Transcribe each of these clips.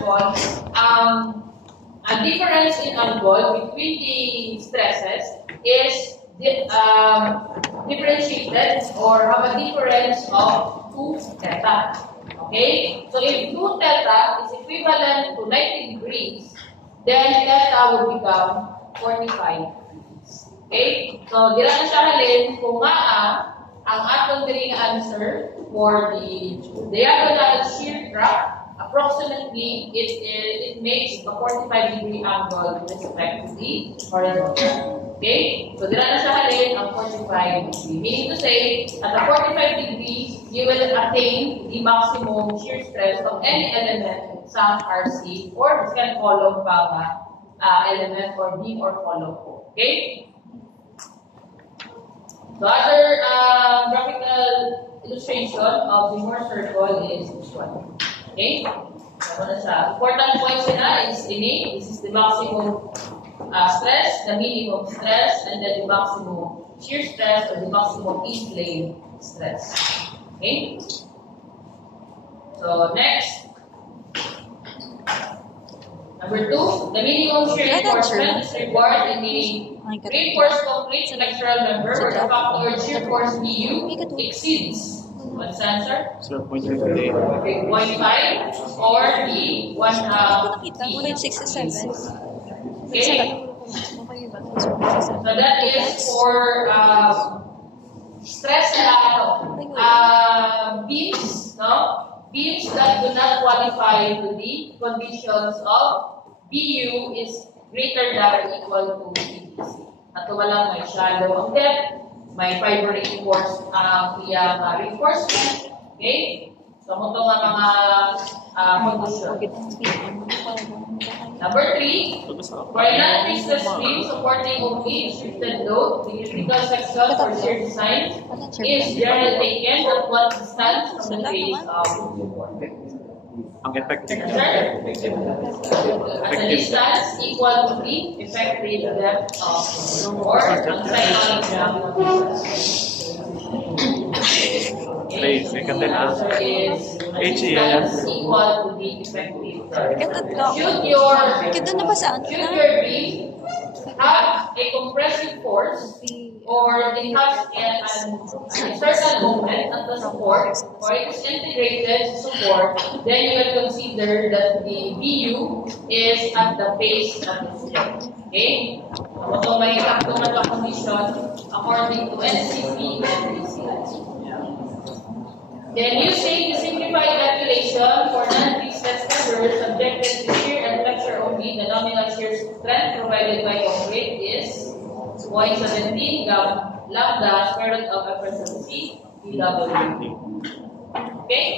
circle, a difference in angle between the stresses is differentiated or have a difference of 2 theta. Okay? So if 2 theta is equivalent to 90 degrees, then theta will become 45 degrees. Okay? So dira na siya halin kung ang atong diri nga answer for the diagonal shear graph, approximately it makes a 45-degree angle with respect to the horizontal. Okay? So dira na siya halin ang 45 degree. Meaning to say, at the 45 degree, you will attain the maximum shear stress of any element sa RC or this can column pa nga element or beam or column po. Okay? The other graphical illustration of the Mohr circle is this one. Okay? So, important points na is ini. This is the maximum stress, the minimum stress, and then the maximum shear stress or the maximum in-plane stress. Okay? So, next. Number 2, the minimum shear reinforcement is required in the reinforced complete structural member where the factor shear force BU exceeds. What's the answer? 0.5 or the 1/2 0.67. Okay? So that is for stress beams, no? Beams that do not qualify to the conditions of BU is greater than or equal to CDC. At walang may shallow ang depth, may fiber reinforced reinforcement. Okay? So, ito nga mga condition. Number 3, for a non-fixed beam supporting only shifted load, the critical section for shear design is generally taken at one distance from the base of the support. Ang effective At a distance equal to the effective depth of the support ang psychology ng Please, second din is HES equal to the effective depth. Should Kita na ba saan? your beam have a compressive force or it has a certain moment at the support or it is integrated support, then you will consider that the BU is at the base of the support. Okay? So may actual condition according to NCC and DCS. Then using the simplified calculation for non-fixed members subjected to shear and flexure only, the nominal shear strength provided by concrete is 0.17 lambda square root of F C PW. Okay?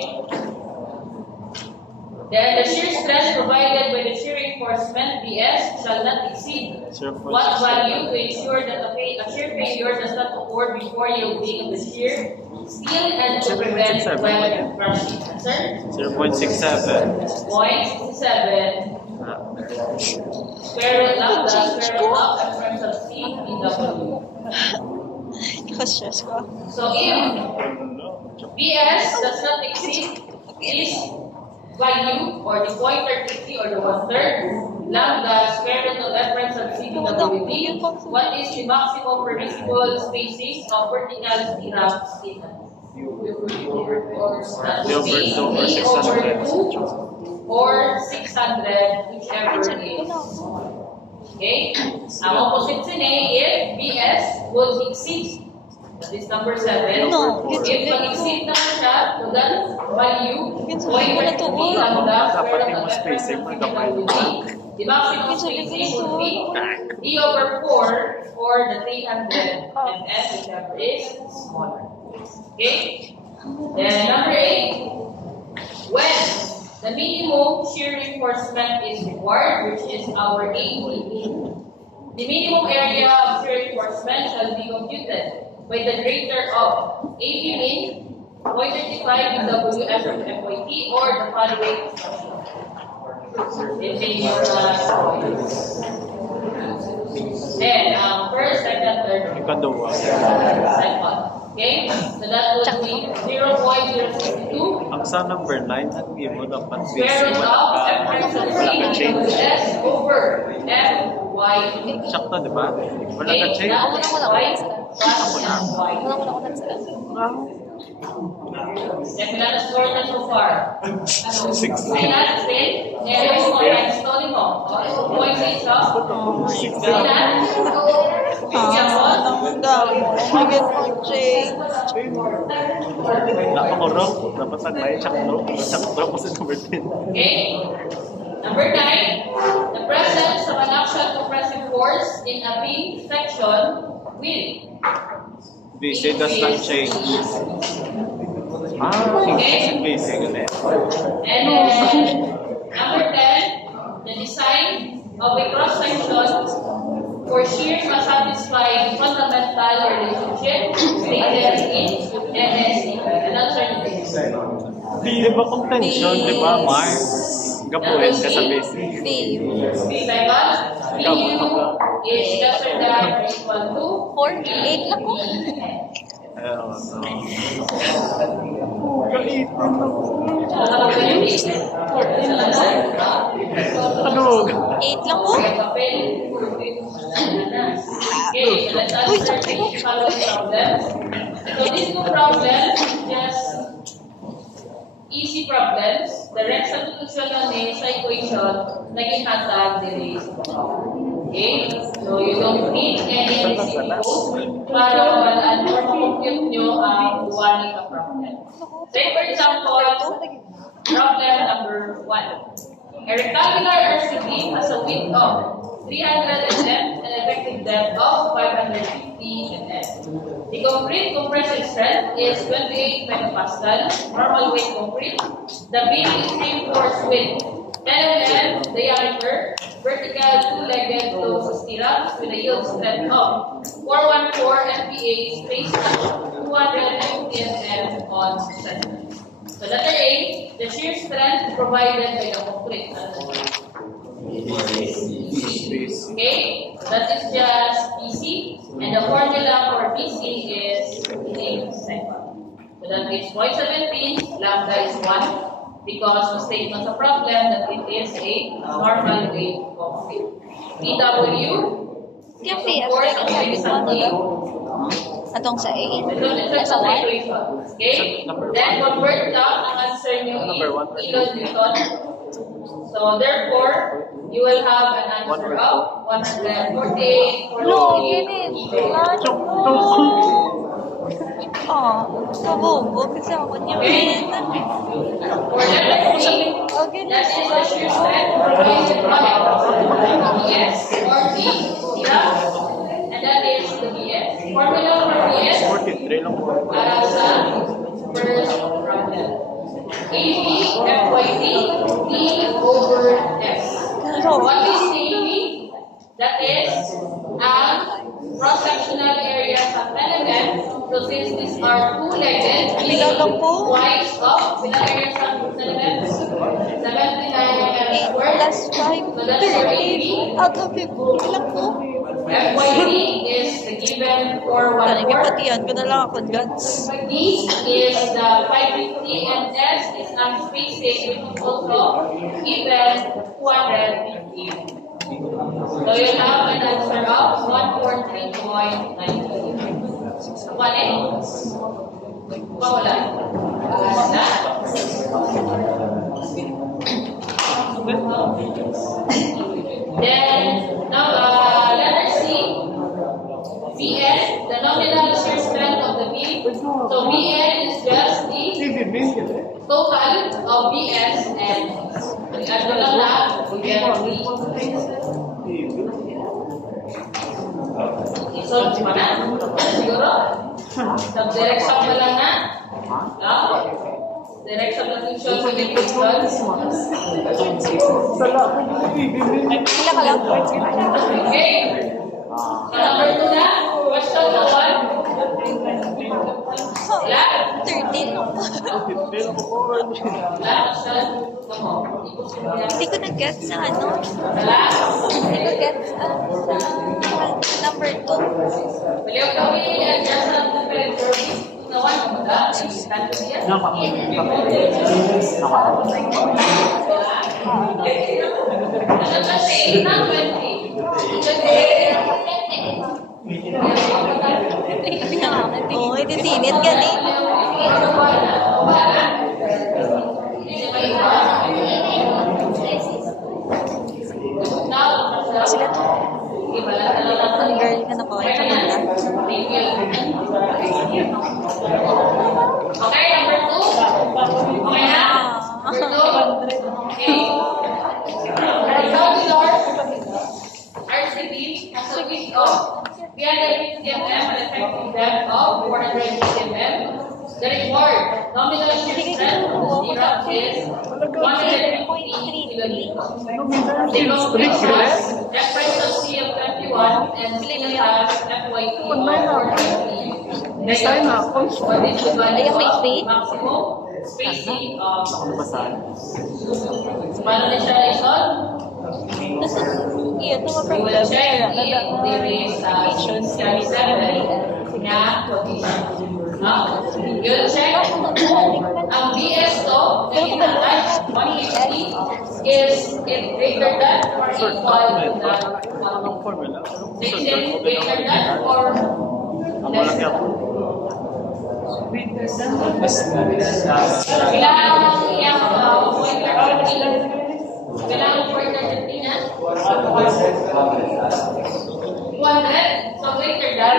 Then the shear stress provided by the shear reinforcement BS shall not exceed what value to ensure that a shear failure does not occur before yielding the shear steel and to prevent web crushing. Answer? 0.67. 0.67 square root lambda square root of F C PW. So if BS does not exceed this value or the 0.33 or the 1/3 lambda square root of F sub C PWD, what is the maximum permissible spacing of vertical stirrup statement? That would be E over 2 or 600, whichever it is. Okay? Ang opposite sin if BS would exceed, that is number 7. If mag-exceed naman siya to that value, 0.33 lambda square root of F sub C PWD, the maximum spacing would be E over 4 or the 300 ms, whichever is smaller. Okay? Then number 8, when the minimum shear reinforcement is required, which is our AB, the minimum area of shear reinforcement shall be computed by the greater of AB min 0.35 BWS of FYP or the following instruction. Then first, second, third, second. Okay? So that would be 0.062. Ang sa number 9, ang mo dapat Square root of F change. S over F, Y, Z. Sakto, di ba? Wala Okay, ka change. now Y plus M, Y. Wala ko na sa Check mo na na-score na so far. Ano? 16. Say natin, meron mo, na-install mo. Point sa isa. Say natin. Bigyan mo. Again pang change. Nakakurong. Dapat taglay. Sakto. Sakto ko sa number 10. Okay? Number 9, the presence of an axial compressive force in a beam section will BC does not change. Okay. BC ulit. And then, number 10, the design of a cross-section for shear must satisfy the fundamental relationship stated in NSE. And answer to this. Di ba kung tension, di ba, Mark? Gapuin ka sa basic. B. Because BU is lesser than or equal to 4, 8 lang ko. Ano? 8 lang ko. Okay, let's answer the following problems. So these two problems, just easy problems. Direct substitution lang sa equation, naging hatag delay. Okay? So you don't need any residual para mawalan or ma-compute nyo ang buwan ng problem. Say for example, problem number 1. A rectangular RCB has a width of 300 mm and effective depth of 550 mm. The concrete compressive strength is 28 megapascal, normal weight concrete. The beam is reinforced with 10 mm diameter, vertical two-legged closed stirrups with a yield strength of 414 MPa spaced at 250 mm on center. So letter A, the shear strength provided by the concrete. Okay, that is just PC, and the formula for PC is in second. So that is Y17, lambda is 1, because the statement of problem that it is a normal weight concrete. PW, Yung of PS, course, ang ang sabi is ko something. atong sa A. Ito sa equation. Okay? Then convert lang ang answer nyo in kilonewton. So therefore, you will have an answer of 148 No, yun eh. Kabobo kasi ako niya. For letter C, Okay, that is the shear strength provided by BS or B, and that is the BS. Formula for BS 43 lang po. para sa first problem. AB, FYD, E over S. What is AB? That is ang cross-sectional area sa element. So since these are two-legged, it is twice of bilang area sa element. 79 mm squared. Plus 5. So that's for AB. Out of 50 lang po. FYD is the given for 1/4. Nagipatiyan ko na lang ako guts. D is the 550 and S is ang spacing which is also given 250. So you have an answer of 143.90. One eh? Wala. Wala. Then, now, letter C, Vn, the nominal shear strength of the beam. So Vn is just the total of Vs and ano lang na, Vn. I-solve mo na? Siguro? Sub-direct sum na lang na? Direct substitution with equations. Sila ka lang. Okay. So number 2 na. Question na 1. Wala? 13 lang po. Wala. Question. Hindi ko na-get sa ano. Wala. Hindi ko get sa number 2. Baliw kami adjust sa temperature. Na 1. Wala. Tanto niya. Okay, now 20. Oo, ititinit ka din. Sila to. Ang girl ka na po ay kamanda. Okay, number 2. Okay na? Number 2. Okay. RCB has a width of 350 mm and effective depth of 450 mm. The reward nominal shear strength of the syrup is 150 kilonewtons. They comprise reference of CF21 and CF FYP of 450. Design na ako. Ayaw may fade? Maximum spacing of Basahan. paano na siya ison? Tapos, yun, We tumapag will check if there is CR7 na condition. No? You'll check. Ang BS to, kanina at 150 is it greater than or equal to the Anong formula? is it greater than or Ang less malaki ako. than? Kailangan iyang pointer 15. Kailangan pointer 15 na? 200? So greater than?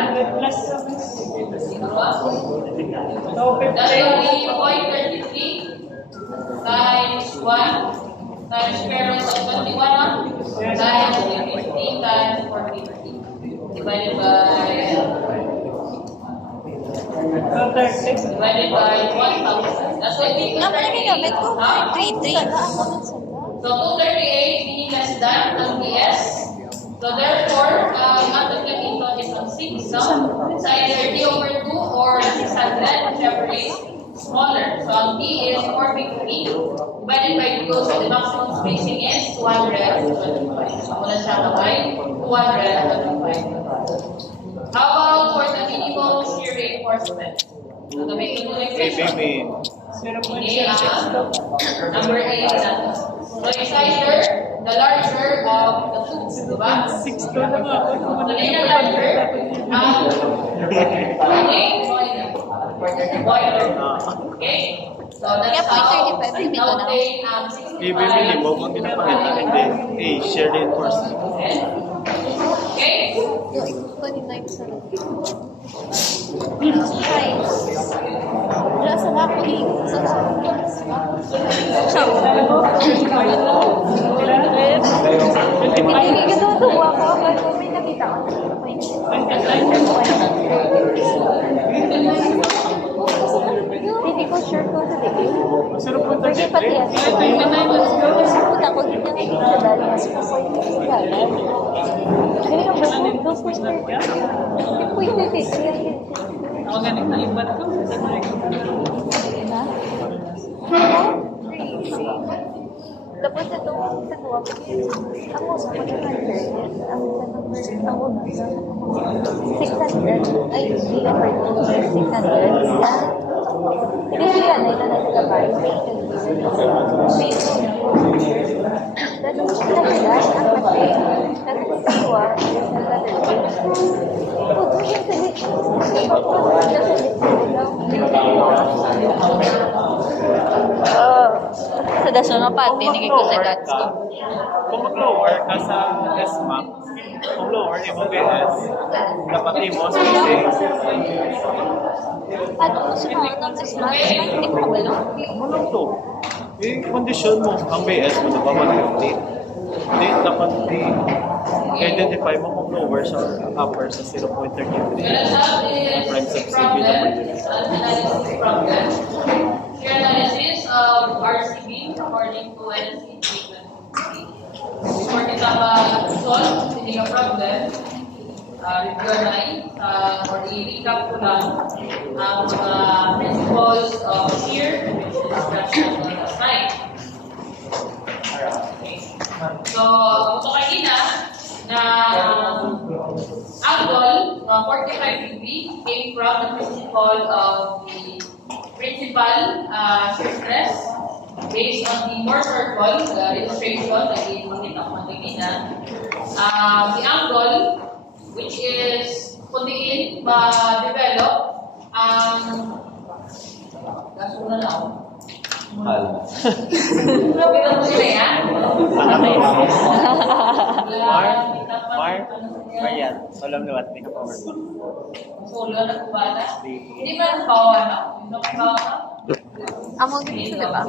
That will be 0.33 times 1 times square root of 21 times 15 times 450 divided by 1,000. That's what we Nga pala nagamit ko. Huh? 3-3. So 238 meaning less than ang DS. So therefore, atot yung ito is on 6. So it's either D over 2 or 600, whichever is smaller. So ang D is 450 divided by 2. So the maximum spacing is 225. So muna siya kamay, 225. How about for the minimum shear reinforcement? So the minimum Baby. Okay, number 8 natin. So it's either the larger of the two, diba? 6 to na nga. So the larger, boiler. Okay? So that's Kaya how 0.35 we dito na. obtain Baby, minimum ang pinapakita. Hindi. A, share reinforcement. Okay? 29 sa price. Wala sa lako eh. Ay, gano'n ako. Pero may nakita ko. Hindi ko sure kung sa tingin. Pwede pati yan. Punta ko dito na dito sa dali. Kasi kapoy ko sa dali. Ganun ang bago. Dos po sir. Pwede dito. Ako galing na ibat ko. Tapos itong sa tuwa, ang uso ko na ang number, ang una, 600, ay, hindi na per 600, hindi siya na ito na nagkabay, tapos nagkagas, ang mati, tapos sa tuwa, sa Saturday, puto siya sa dito, sa daso na pati, nagay ko sa guts ko. Kung mag-lower ka sa S-Max, kung lower mo BS, dapat mo spacing. At gusto mo, nang mas hindi ko kabalo. Walang to. Yung kondisyon mo, ang BS mo, diba 150? Hindi, dapat i-identify mo kung lower sa upper sa 0.33. Prime subsidy dapat yun. Shear analysis of RCB according to NC treatment. Before kita ma-solve, hindi ka problem, review na or i-recap ko lang ang mga principles of shear, which is fraction of the sine. So, ito kanina na angle na 45 degree came from the principle of the principal shear stress based on the Mohr circle, the illustration na ipakita ko kanina. the angle which is kundiin ma-develop ang gaso na lang. Grabe na po sila yan. Marian, walang luwat, may ka-power bank. Solo na po ba na? Hindi ba nakabawa na? Hindi ba nakabawa na? Among dito sila ba?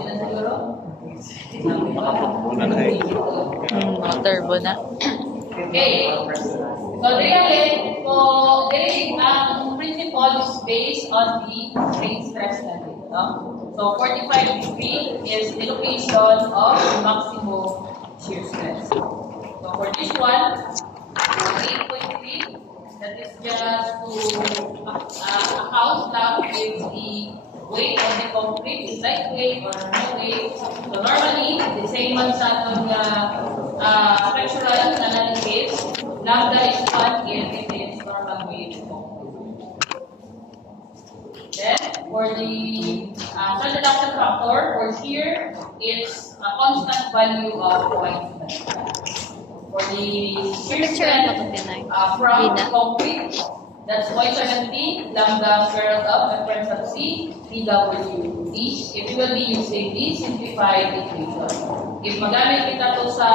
Makapagpuna na eh. Turbo na. Okay. So, really, ang principle is based on the strain stress level. No? So, 45 degree is the location of the maximum shear stress. So, for this one, 8.3, that is just to account lang if the weight of the concrete is lightweight or no weight. So, normally, the same man sa atong structural analysis, lambda is 1 if it is normal weight of concrete. Then, for the standard action factor, for shear, it's a constant value of 0.7. For the shear strength from concrete, that's 0.70, lambda square root of reference of C, PW. If you will be using this simplified equation. If magamit kita to sa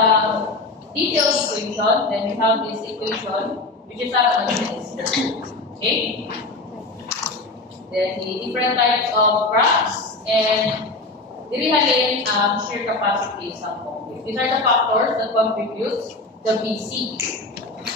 detailed equation, then we have this equation, which is our resistor. Okay? Then the different types of cracks and dirihalin ang shear capacity sa concrete. These are the factors that contribute the BC.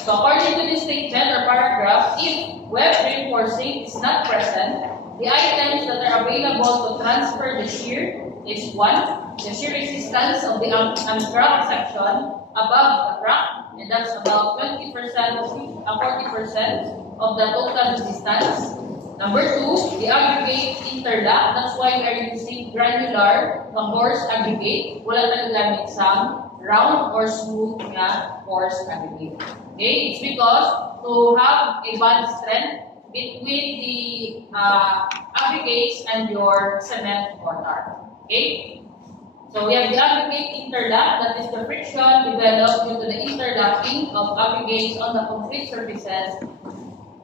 So according to this statement or paragraph, if web reinforcing is not present, the items that are available to transfer the shear is 1, the shear resistance of the uncracked section above the crack, and that's about 20% or 40% of the total resistance. Number 2, the aggregate interlock. That's why we are using granular coarse aggregate. Wala tayong gamit sa round or smooth na coarse aggregate. Okay, it's because to have a bond strength between the aggregates and your cement mortar. Okay, so we have the aggregate interlock, that is the friction developed due to the interlocking of aggregates on the concrete surfaces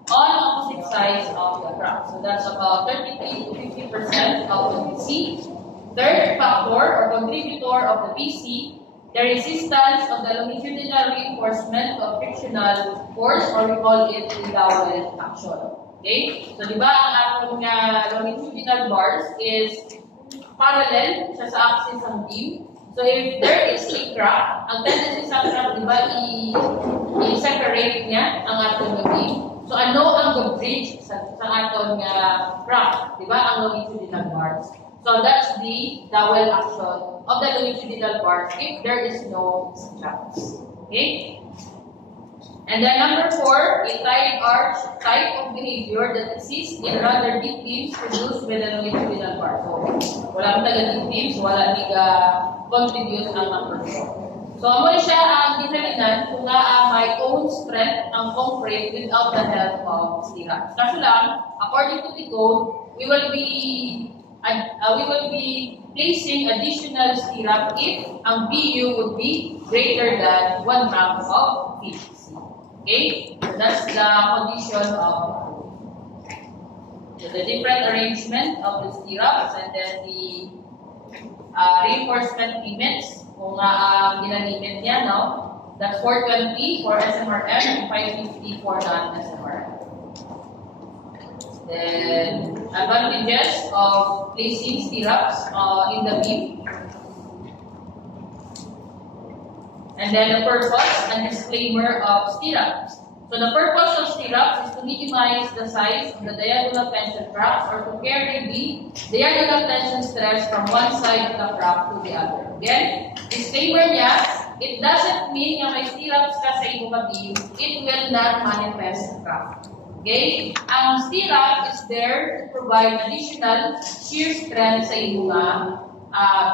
on opposite sides of the crack. So that's about 33 to 50% of the BC. Third factor or contributor of the BC, the resistance of the longitudinal reinforcement of frictional force, or we call it the dowel action. Okay? So, di ba ang atong longitudinal bars is parallel siya sa axis ng beam. So, if there is a crack, ang tendency sa crack, di ba, i-separate niya ang atong beam. So, ano ang bridge sa atong crack? Di ba, ang longitudinal bars. So, that's the dowel action of the longitudinal bars if there is no cracks. Okay? And then number 4, a tied arch type of behavior that exists in rather deep beams produced by the longitudinal bar. So, wala taga-deep beams, wala contribute ang number 4. So, mo siya ang ginalinan kung may own strength ang concrete without the help of stirrups. Kaso lang, according to the code, we will be placing additional stirrup if ang BU would be greater than 1 gram of PVC. Okay? So, that's the condition of the different arrangement of the stirrups and then the reinforcement limits. Kung ginanimit niya, no? That's 420 for SMRM and 550 for non-SMRM. Then, advantages of placing stirrups in the beam. And then the purpose and disclaimer of stirrups. So the purpose of stirrups is to minimize the size of the diagonal tension cracks or to carry the diagonal tension stress from one side of the crack to the other. Again, disclaimer niya, it doesn't mean na may stirrups ka sa iyong beam, it will not manifest crack. Okay? Ang stirrup is there to provide additional shear strength sa iyong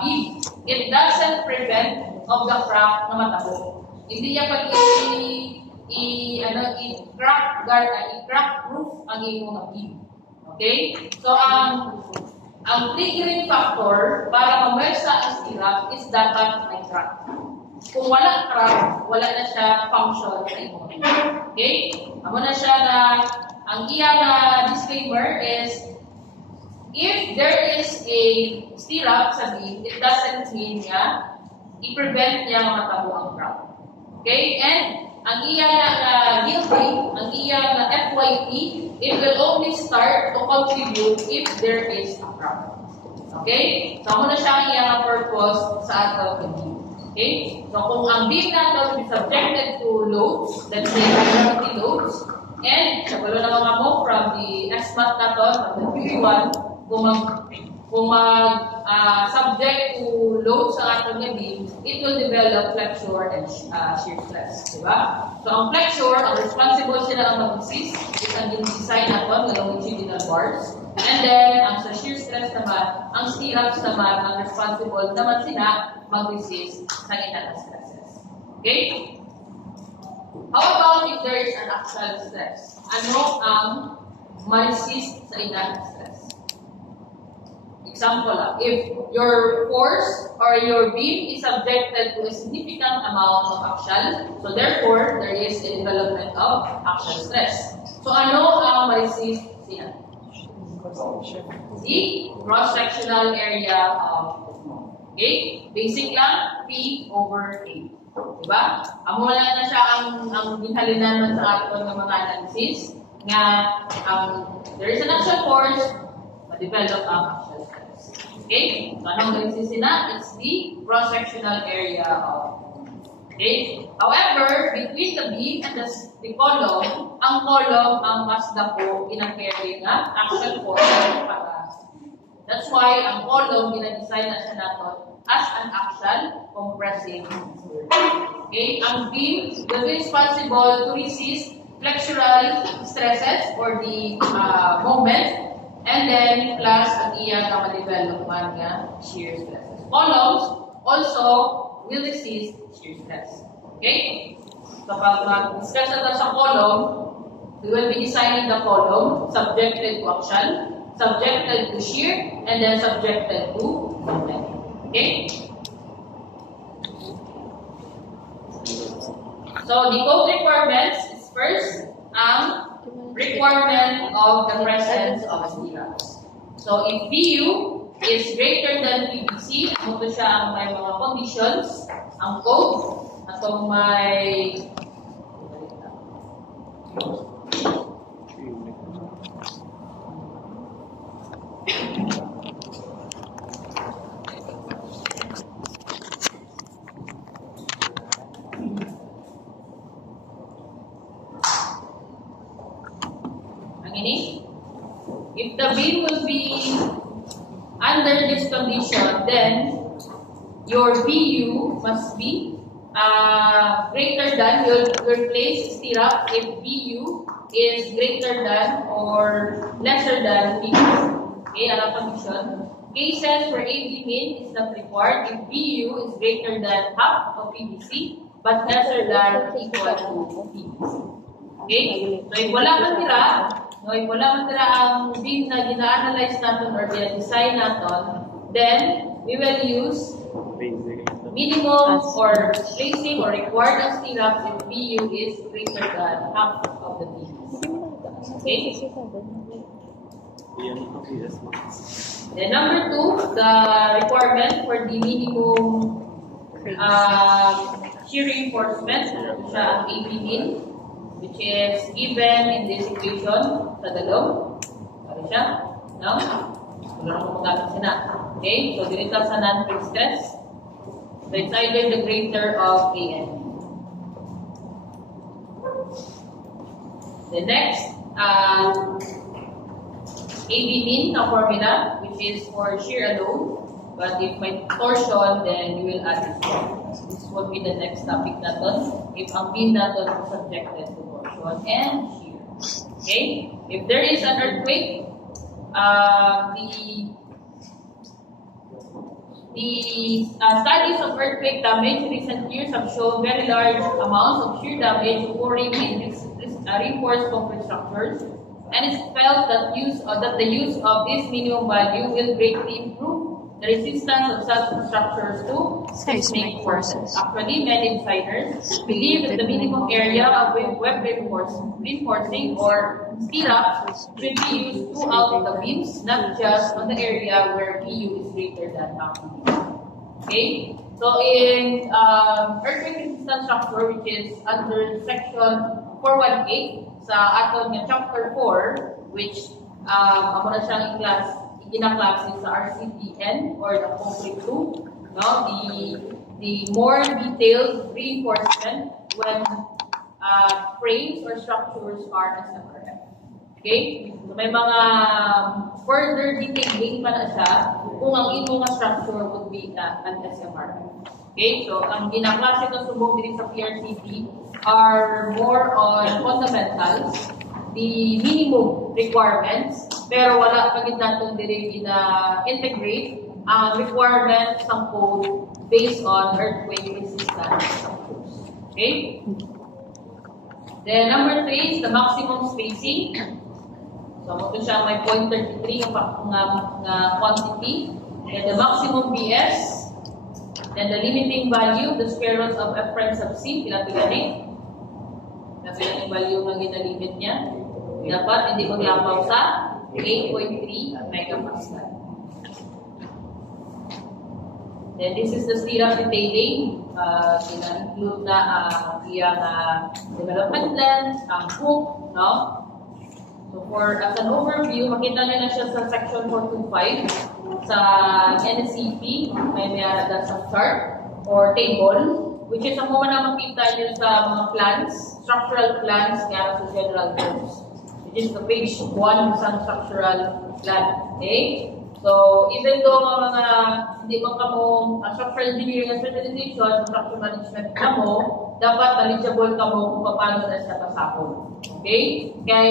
beam. It doesn't prevent of the crack na matabo. Hindi niya pag i-crack proof ang iyong beam. Okay? So, ang triggering factor para mamersa ang stirrup is dapat may crack. kung walang crack, wala na siya function sa imo. Okay? Amo na siya na ang iya na disclaimer is if there is a stirrup sa beam, it doesn't mean niya i-prevent niya matabo ang crack. Okay? And ang iya na guilty, ang iya na FYP, it will only start to contribute if there is a crack. Okay? So, amo na siya ang iya na purpose sa ato beam. Okay? So, kung ang beam natin is subjected to loads, let's say gravity loads, and nagkaroon na mga mo from the SMAT natin, from the P1, kung subject to loads sa ating beam, it will develop flexure and shear stress. Diba? So, ang flexure, ang responsible sila ang mag-exist, is ang design natin, ng longitudinal bars. And then, ang sa shear stress naman, ang stirrups naman, ang responsible naman sila mag-resist sa internal stresses. Okay? How about if there is an axial stress? Ano ang ma-resist sa internal stress? Example, if your force or your beam is subjected to a significant amount of axial, so therefore, there is a development of axial stress. So, ano ang ma-resist siya? The cross-sectional area of okay? Basic lang, P over A. Diba? Amula na siya ang binhalinan sa aton ng mga analysis nga there is an axial force, ma-develop ang axial stress. Okay? So, anong resist na? It's the cross-sectional area of okay? However, between the beam and the column, ang column ang mas dako ina-carry nga axial force para. That's why ang column gina-design na siya nato as an axial compressing sphere. Okay? Ang beam will be responsible to resist flexural stresses or the moment, and then plus ang iya nga ma-development nga shear stresses. Columns also will resist shear stress. Okay? So, pag mag-discuss natin sa column, we will be designing the column subjected to axial, subjected to shear, and then subjected to moment. Okay? So, the code requirements is first, requirement of the presence of stirrups. So, if VU is greater than PVC, ito siya ang may mga conditions, ang code, atong may if the beam will be under this condition, then your VU must be greater than, you'll replace stirrup if VU is greater than or lesser than PVC. Okay, anong condition? Cases where AB mean is not required if VU is greater than half of PVC but lesser than or equal to PVC. Okay? So, if wala man tira, if wala man tira ang beam na gina-analyze natin or gina-design natin, then we will use minimum or placing or required of stirrups if VU is greater than half of the PVC. Okay? Then number 2, the requirement for the minimum shear reinforcement sa AB mean, which is given in this equation sa dalawang. Ano siya? No? Wala akong magamit siya na. Okay? So, dito sa non-fixed stress. So, it's either the greater of AN. The next, AB mean na formula, which is for shear alone. But if may torsion, then you will add this one. This will be the next topic natin. If ang beam natin is subjected to torsion and shear. Okay? If there is an earthquake, the studies of earthquake damage in recent years have shown very large amounts of shear damage occurring in reinforced concrete structures. And it's felt that the use of this minimum value will greatly improve the resistance of such structures to seismic forces. Actually, many designers believe that the minimum area of web reinforcing or stirrup should be used throughout the beams, not just on the area where PU is greater than RPD. Okay? So in earthquake resistant structure, which is under section 418 sa aton nga chapter 4, which amo na siyang gina-class sa RCPN or the concrete roof, no? The more detailed reinforcement when frames or structures are SMRF. Okay? So may mga further detailing pa na siya kung ang imong structure would be an SMRF. Okay? So ang gina-class ito subong din sa PRCP are more on fundamentals, the minimum requirements, pero wala pa gid naton diri gina-integrate ang requirements ng code based on earthquake resistant structures. Okay? Then number 3 is the maximum spacing. So ito siya may 0.33 nga quantity. Then the maximum BS. Then the limiting value, the square root of f prime sub c, pila-pila ni. Yung value ng ginalimit niya. Dapat hindi maglampaw sa 8.3 megapascal. Then this is the stirrup detailing. Include na iyang development plan, ang hook, no? So as an overview, makita nyo na siya sa section 425 sa NSCP, may mayroon sa chart or table, which is ang mga na makita nyo sa mga plans, structural plans nga sa general terms. Which is the page 1 sa structural plan. Okay? So, even though mga hindi mo kamo structural engineering and specialization, structural management kamo, dapat knowledgeable kamo kung paano na siya pasakon. Okay? Kay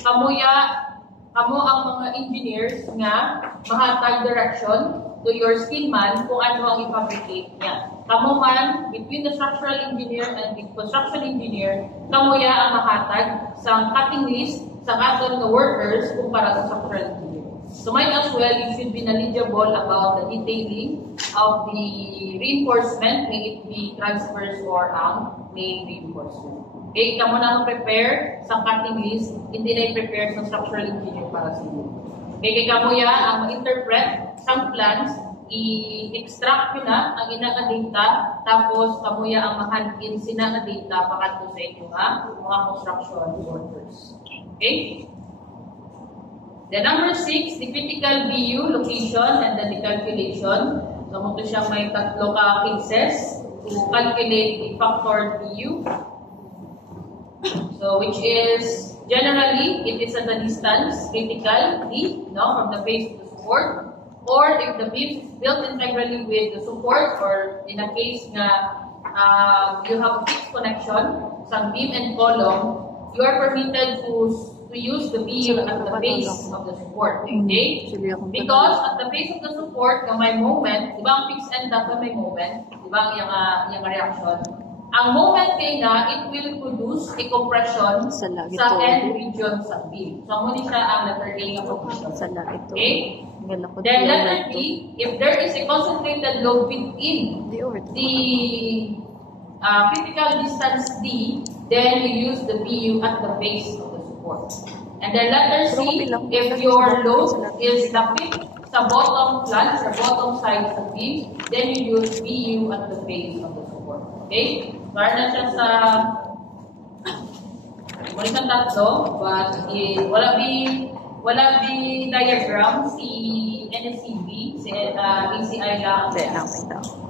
kamo ang mga engineers nga mahatag direction to your skillman kung ano ang i-fabricate niya. Kamo man, between the structural engineer and the construction engineer, kamo ang mahatag sa cutting list sa aton nga workers kumpara sa structural engineer. So might as well, you should be knowledgeable about the detailing of the reinforcement, may it be transverse or main reinforcement. Okay, kamo na prepare sa cutting list, hindi na i-prepare sa structural engineer para sa inyo. Okay, kamo ang ma-interpret sa plans, i-extract nyo na ang inang data, tapos kamo ang ma-hand-in sina nga data pakadto sa inyo mga construction workers. Okay? The number 6, the critical BU location and then the calculation. So, ito siya may tatlo ka cases to calculate the factor BU. So, which is, generally, it is at the distance, critical D, from the base to the support. Or if the beam is built integrally with the support, or in a case na you have a fixed connection, some beam and column, you are permitted to use the beam at the base of the support. Okay? Because at the base of the support, may moment, di ba ang fixed end dapat may moment, di ba yung reaction? Ang moment kay na, it will produce a compression sa end region sa beam. So, muna siya ang letter A ng compression. Okay? Then letter B, if there is a concentrated load within the critical distance D, then you use the BU at the base of the support. And then letter C, if your load is lapit sa bottom flange or bottom side of the beam, then you use BU at the base of the support. Okay? Para na siya sa muli sa tatlo, but wala bi diagram si NSCB, si ACI lang.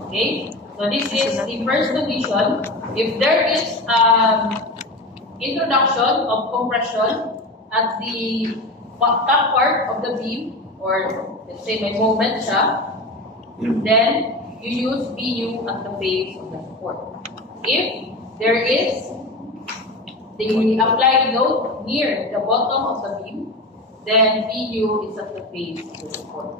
Okay? So this is the first condition. If there is introduction of compression at the top part of the beam, or let's say may moment siya, then you use BU at the base of the support. If there is the applied load near the bottom of the beam, then BU is at the base of the support.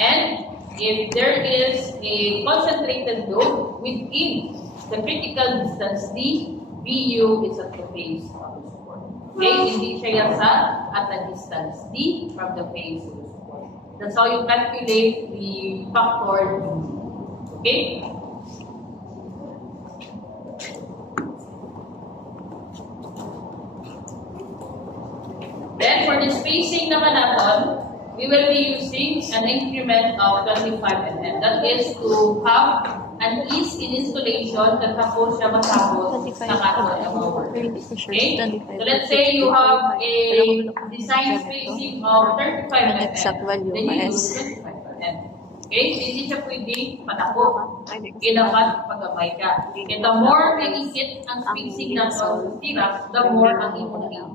And if there is a concentrated load within the critical distance D, BU is at the base of the support. Okay, hindi siya sa at the distance D from the base of the support. That's how you calculate the factor. Okay? Then for the spacing naman natin, we will be using an increment of 25 mm. That is to have an ease in installation that tapos siya matapos sa kato ng mga work. Okay? So let's say you have a design spacing of 35 mm. Then you use 25 mm. Okay? Hindi siya pwedeng patapos. Kailangan pag-amay ka. Okay? The more iikit ang spacing na sa tira, the more ang ipag-iikit.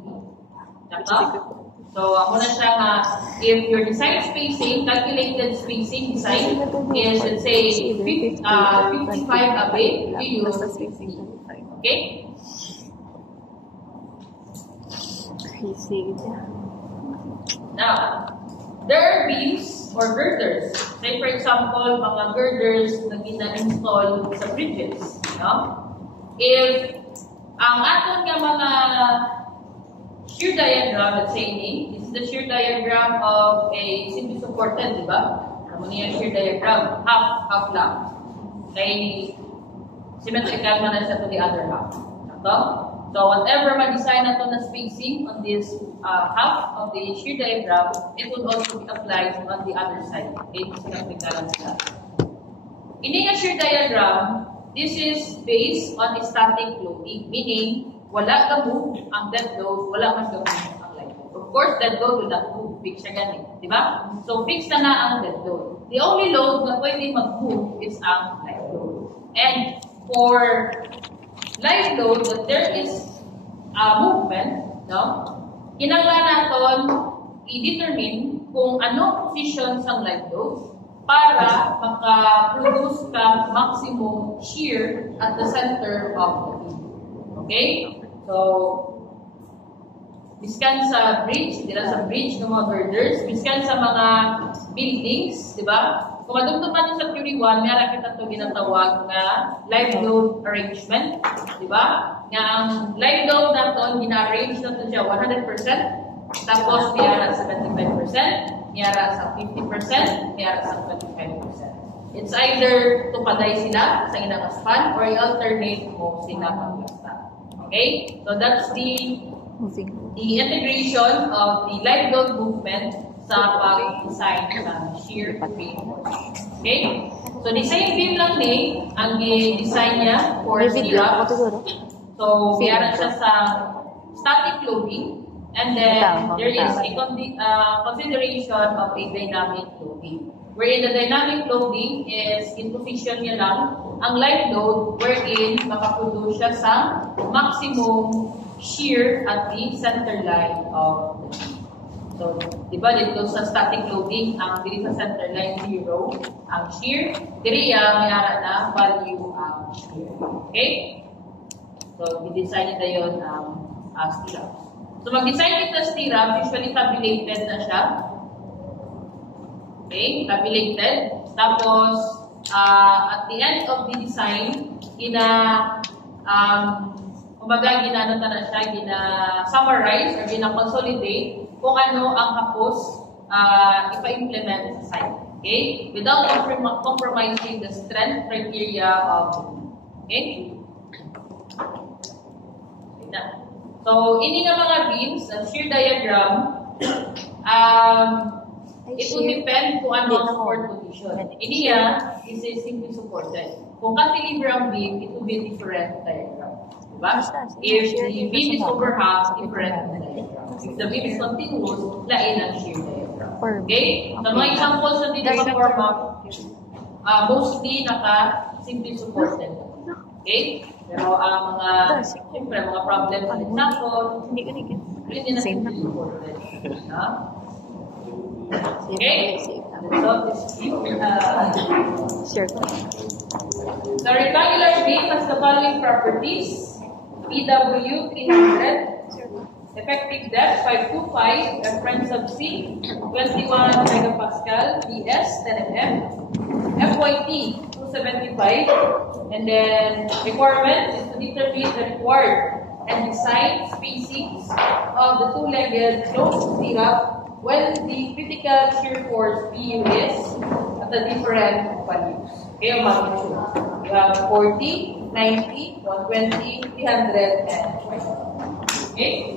So, ako na siya nga, if your design spacing, calculated spacing design is, let's say, 55 away, you use 50. Okay? Now, there are beams or girders. Say, for example, mga girders na gina-install sa bridges. No? If ang aton nga mga shear diagram, let's say this is the shear diagram of a simply supported, di ba? Ano niya shear diagram? Half lang. Kaya symmetrical man na siya to the other half. Ito? So whatever ma-design nato na spacing on this half of the shear diagram, it will also be applied on the other side. Okay? Symmetrical sila. In a shear diagram, this is based on static loading, meaning wala ka move ang dead load, wala man ka move ang light load. Of course, dead load will not move. Fix siya ganit. Di ba? So, fix na ang dead load. The only load na pwede mag-move is ang light load. And for light load, that there is a movement, no? Kinanglan natin i-determine kung ano position sa light load para maka-produce ka maximum shear at the center of the beam. Okay? So, biskan sa bridge, dila sa bridge ng mga girders, biskan sa mga buildings, di ba? Kung madugtuman sa Theory 1, meron kita ito ginatawag na live load arrangement, di ba? Nga ang live load na ito, gina-arrange na ito siya 100%, tapos miyara 75%, miyara sa 50%, miyara sa 25%. It's either tupaday sila sa inang span or i-alternate mo sila pag-lasta. Okay? So that's the integration of the live load movement sa pag-design ng shear beam. Okay? So the same beam lang ni ang i-design niya for stirrup. So meron siya sa static loading and then there is a consideration of a dynamic loading. Wherein the dynamic loading is in position niya lang ang live load wherein makaproduce siya sa maximum shear at the center line of the beam. So, di ba dito sa static loading, ang dito sa center line 0 ang shear, diri mayara na value ang shear. Okay? So, i-design nito yun ang stirrups. So, mag-design ito stirrups, usually tabulated na siya. Okay, tabulated. Tapos, at the end of the design, kumbaga, ginanata na siya, gina-summarize or gina-consolidate kung ano ang hapos ipa-implement sa site. Okay? Without compromising the strength criteria of the beam. Okay? So, ini nga mga beams, ang shear diagram, it will depend kung ano ang support position. Iniya is simply supported. Kung cantilever ang beam, it will be a different diagram. Diba? If the beam is over half, different diagram. If the beam is continuous, lain ang shear diagram. Okay? So, mga examples na dito sa form of mostly naka-simply supported. Okay? Pero ang siyempre, mga problem, for example, hindi na simply supported. Okay? So, this the rectangular beam has the following properties. PW 300, effective depth 525, reference of C 21 megapascal, DS 10 mm, FYT 275, and then requirement is to determine the required and design spacings of the two-legged closed stirrup when the critical shear force PU is at the different values. Okay, magnitude. You have 40, 90, 120, 300, and 20. Okay?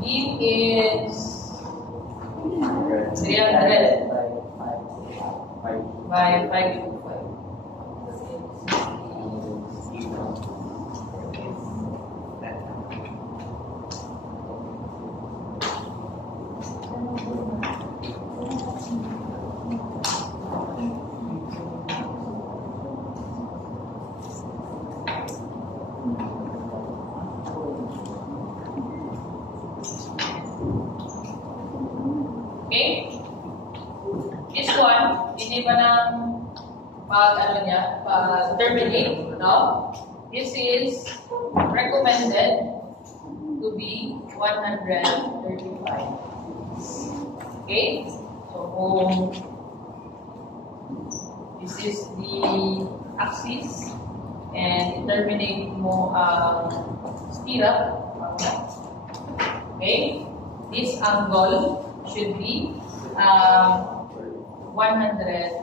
Beam is 300 by 525. Okay? This one, hindi pa ng terminate, no? This is recommended to be 135. Okay? So, kung this is the axis and terminate mo ang stirrup, okay? This angle should be 100.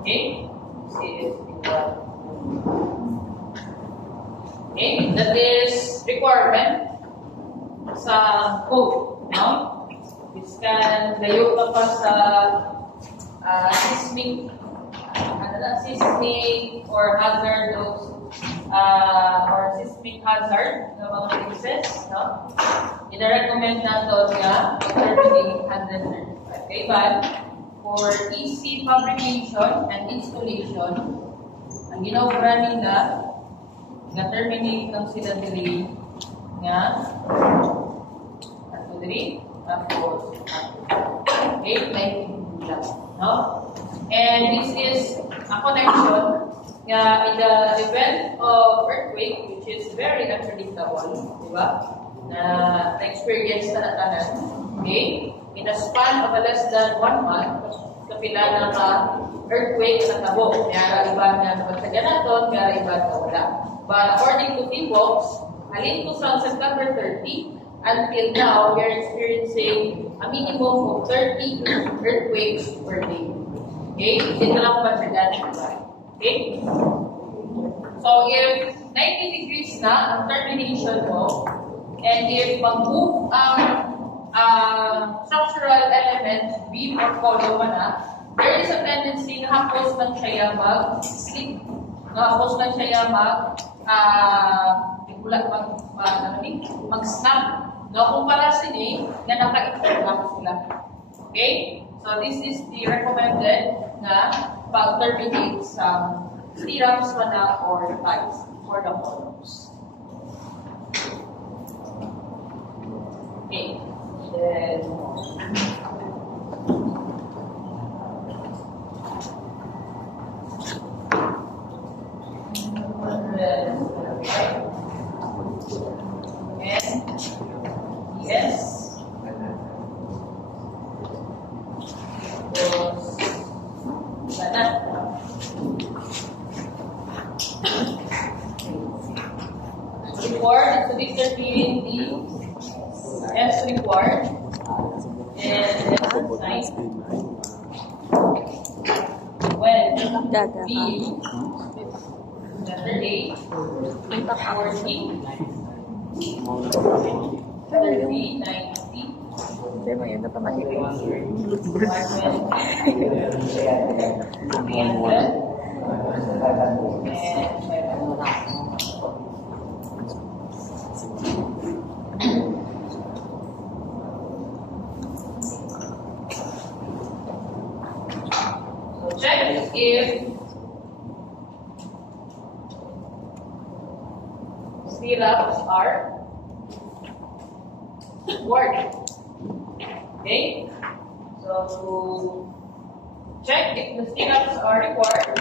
Okay, okay, that is requirement sa code, no? This can layo ka pa sa seismic or hazardous or seismic hazard ng mga cases, no? Ina-recommend na ito nga terminate 135. Okay, but for easy fabrication and installation, ang ginawa nila na-terminate lang sila diri nga ato diri tapos 890 lang, no? And this is a connection in the event of earthquake, which is very unpredictable, di ba? Na-experience na tanan. Okay? In a span of less than 1 month, kapila na earthquake sa tabo. Kaya iba na nagsagyan natin, kaya iba na wala. But according to T-Box, halin to sa September 30, until now, we are experiencing a minimum of 30 earthquakes per day. Okay? Dito lang pa sa dati. Okay? So, if 90 degrees na ang termination mo, and if mag-move ang structural element, beam or column na, there is a tendency na hapos lang siya mag-slip. Hapos lang siya mag-snap. Kumpara sini, na naka-interlock sila. Okay? So, this is the recommended na pag-terminate sa stirrups na or ties for the columns. Okay. Then, yes. Sana. Required to determine the S required and exercise when B letter A 40 30 90 Pero mo yun, automatic. 300. Check if syrups are working. Okay? So to check if the syrups are required,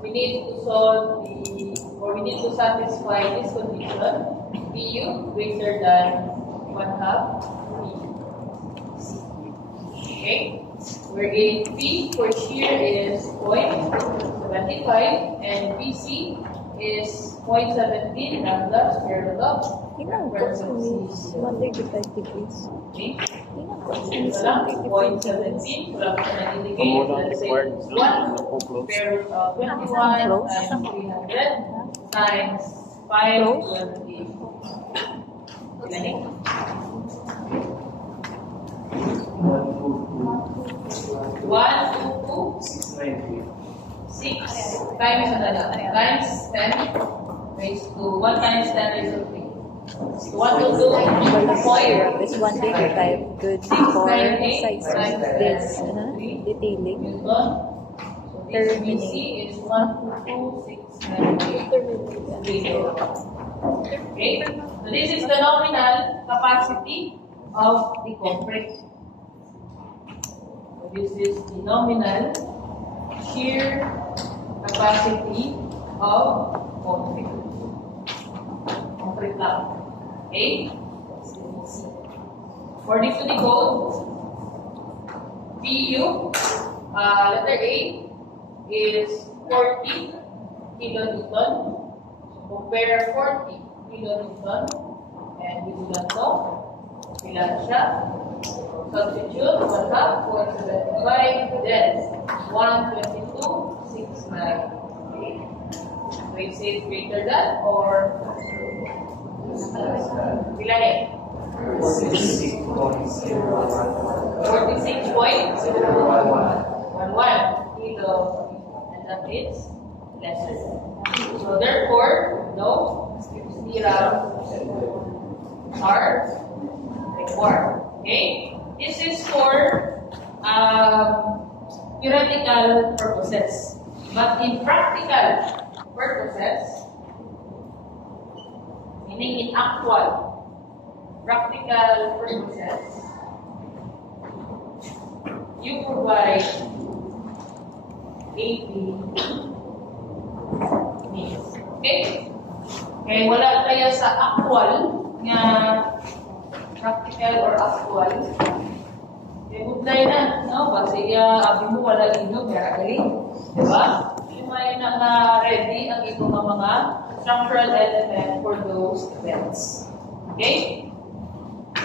we need to solve we need to satisfy this condition, PU greater than 1/2 P. Okay? Wherein P for shear is 0.75 and BC is 0.17 lambda square root of Tingnan ko sa Miss 135 degrees. okay? Tingnan ko sa Miss Ito lang, 135 degrees. 0.17 wala ko na indicate. Let's say 1 square root of 21 times 300 times 520. Ilan eh? 1, 2, 6 times times 10 raised to 1 times 10 raised to 3. So 1 to 2 Syrup is 135. Good for size of this detailing. Newton. So this BC is 1, 2, 6, 9, 8. Okay? So this is the nominal capacity of the concrete. So this is the nominal shear capacity of concrete. Concrete lang. Okay? According to the code, PU, letter A is 40 kilonewton. Compare 40 kilonewton and we do not know ilan siya. Substitute 1/2 0.75, then 122.69. Okay. So is it greater than or ilan eh? 46.011 kilo, and that is lesser. So therefore, no syrups are required. Okay? This is for theoretical purposes. But in practical purposes, meaning in actual practical purposes, you provide 80 needs. Okay? Kaya wala kaya sa actual nga practical or actual. Kaya budlay na, no? Kasi abi mo wala inog, kaya galing. Diba? Yung may na ready ang itong mga structural element for those events. Okay?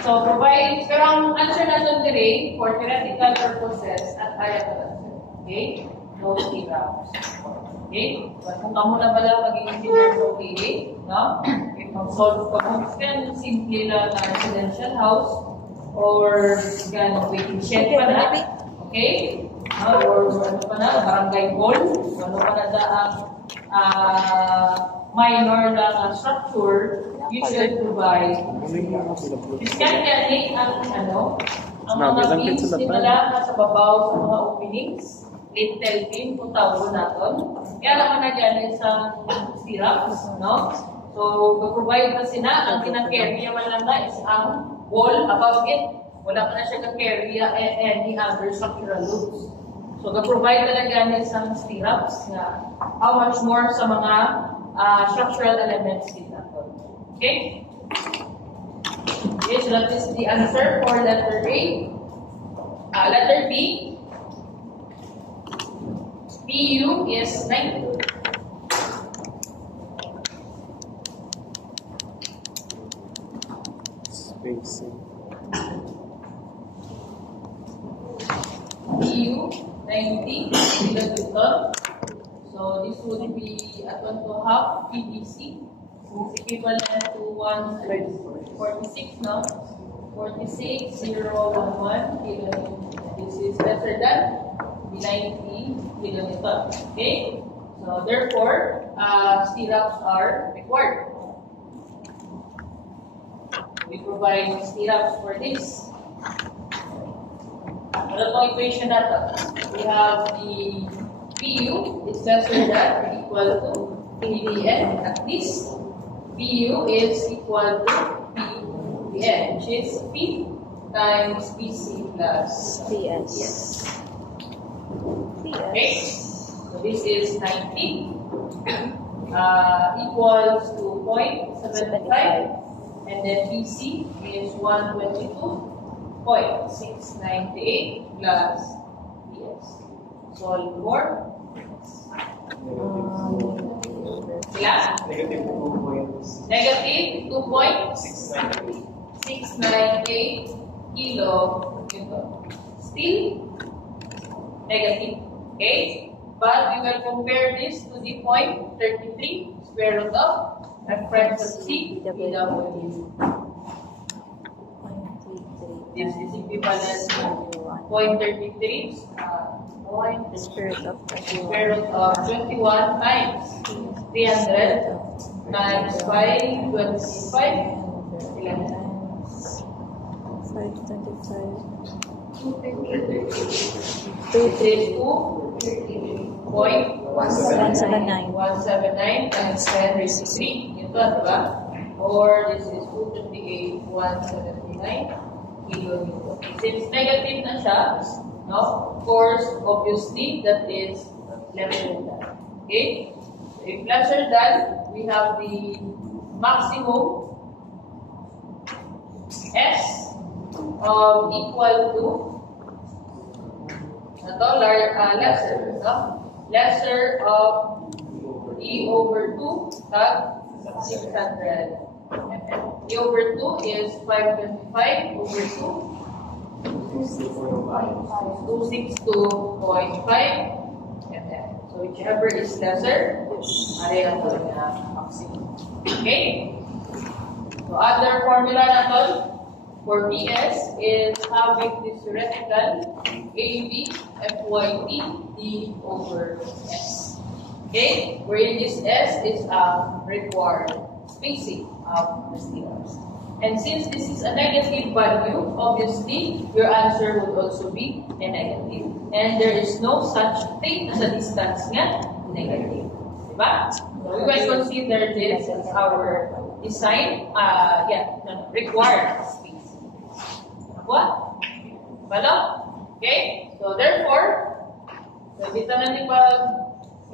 So, provide, pero ang answer natin today for theoretical purposes at kaya ka answer. Okay? No syrups. Okay? But kung kamo na pala maging engineer sa OPA, no? If mag-solve ka mo, can simply lang na residential house or can waiting shed pa na. Okay? Or ano pa na, barangay hall. Ano pa na minor lang structure, you should provide. Discarding ang mga beams nila sa babaw sa mga openings, little beam, kung tawag natin. Kaya naman na dyan isang syrups, no? So, provide na sila, ang kinakarry naman lang na is ang wall above it. Wala pa na siya kakarry any other structural loads. So, provide talaga na isang syrups na how much more sa mga structural elements din natin. Okay? Yes, that is the answer for letter A. Letter B. PU is 90. Spacing. PU 90 kilonewton. So this would be at 1/2 PVC. It's equivalent to 146 now. 46 26,011 kilonewton. This is lesser than the 90 kilonewton. Okay? So therefore, stirrups are required. We provide stirrups for this. Ano itong equation natin? We have the PU is lesser than or equal to PVN. At least PU is equal to PVN, which is P times PC plus PS. yes. PS. Okay? So this is 90 equals to 0.75, and then PC is 122.698 plus PS. Solve for yeah? Negative 2.6. Negative 2.698 kilonewton. Still negative. Okay? But we will compare this to the point 33 square root of reference of C PW. This is equivalent to point 33 The spirit of square root of 21 times 300 times 5, 25, 11. 525. This is 2.179 times 10 raised to 3. Ito, diba? Or this is 228,179 kilonewton. Since negative na siya, no? Of course, obviously, that is lesser than that. Okay? So if lesser than, we have the maximum S equal to lesser, no? Lesser of E over 2 at 600 mm. E over 2 is 525 over 2, 262.5 mm. So whichever is lesser, area ito na maximum. Okay? So other formula natin for PS is having this radical AB FYT D over S. Okay? Wherein this S is required spacing of the stirrups. And since this is a negative value, obviously, your answer would also be a negative. And there is no such thing as a distance nga negative. Diba? So we will consider this as our design, required spacing. What? Follow? Okay? So therefore, dito na ni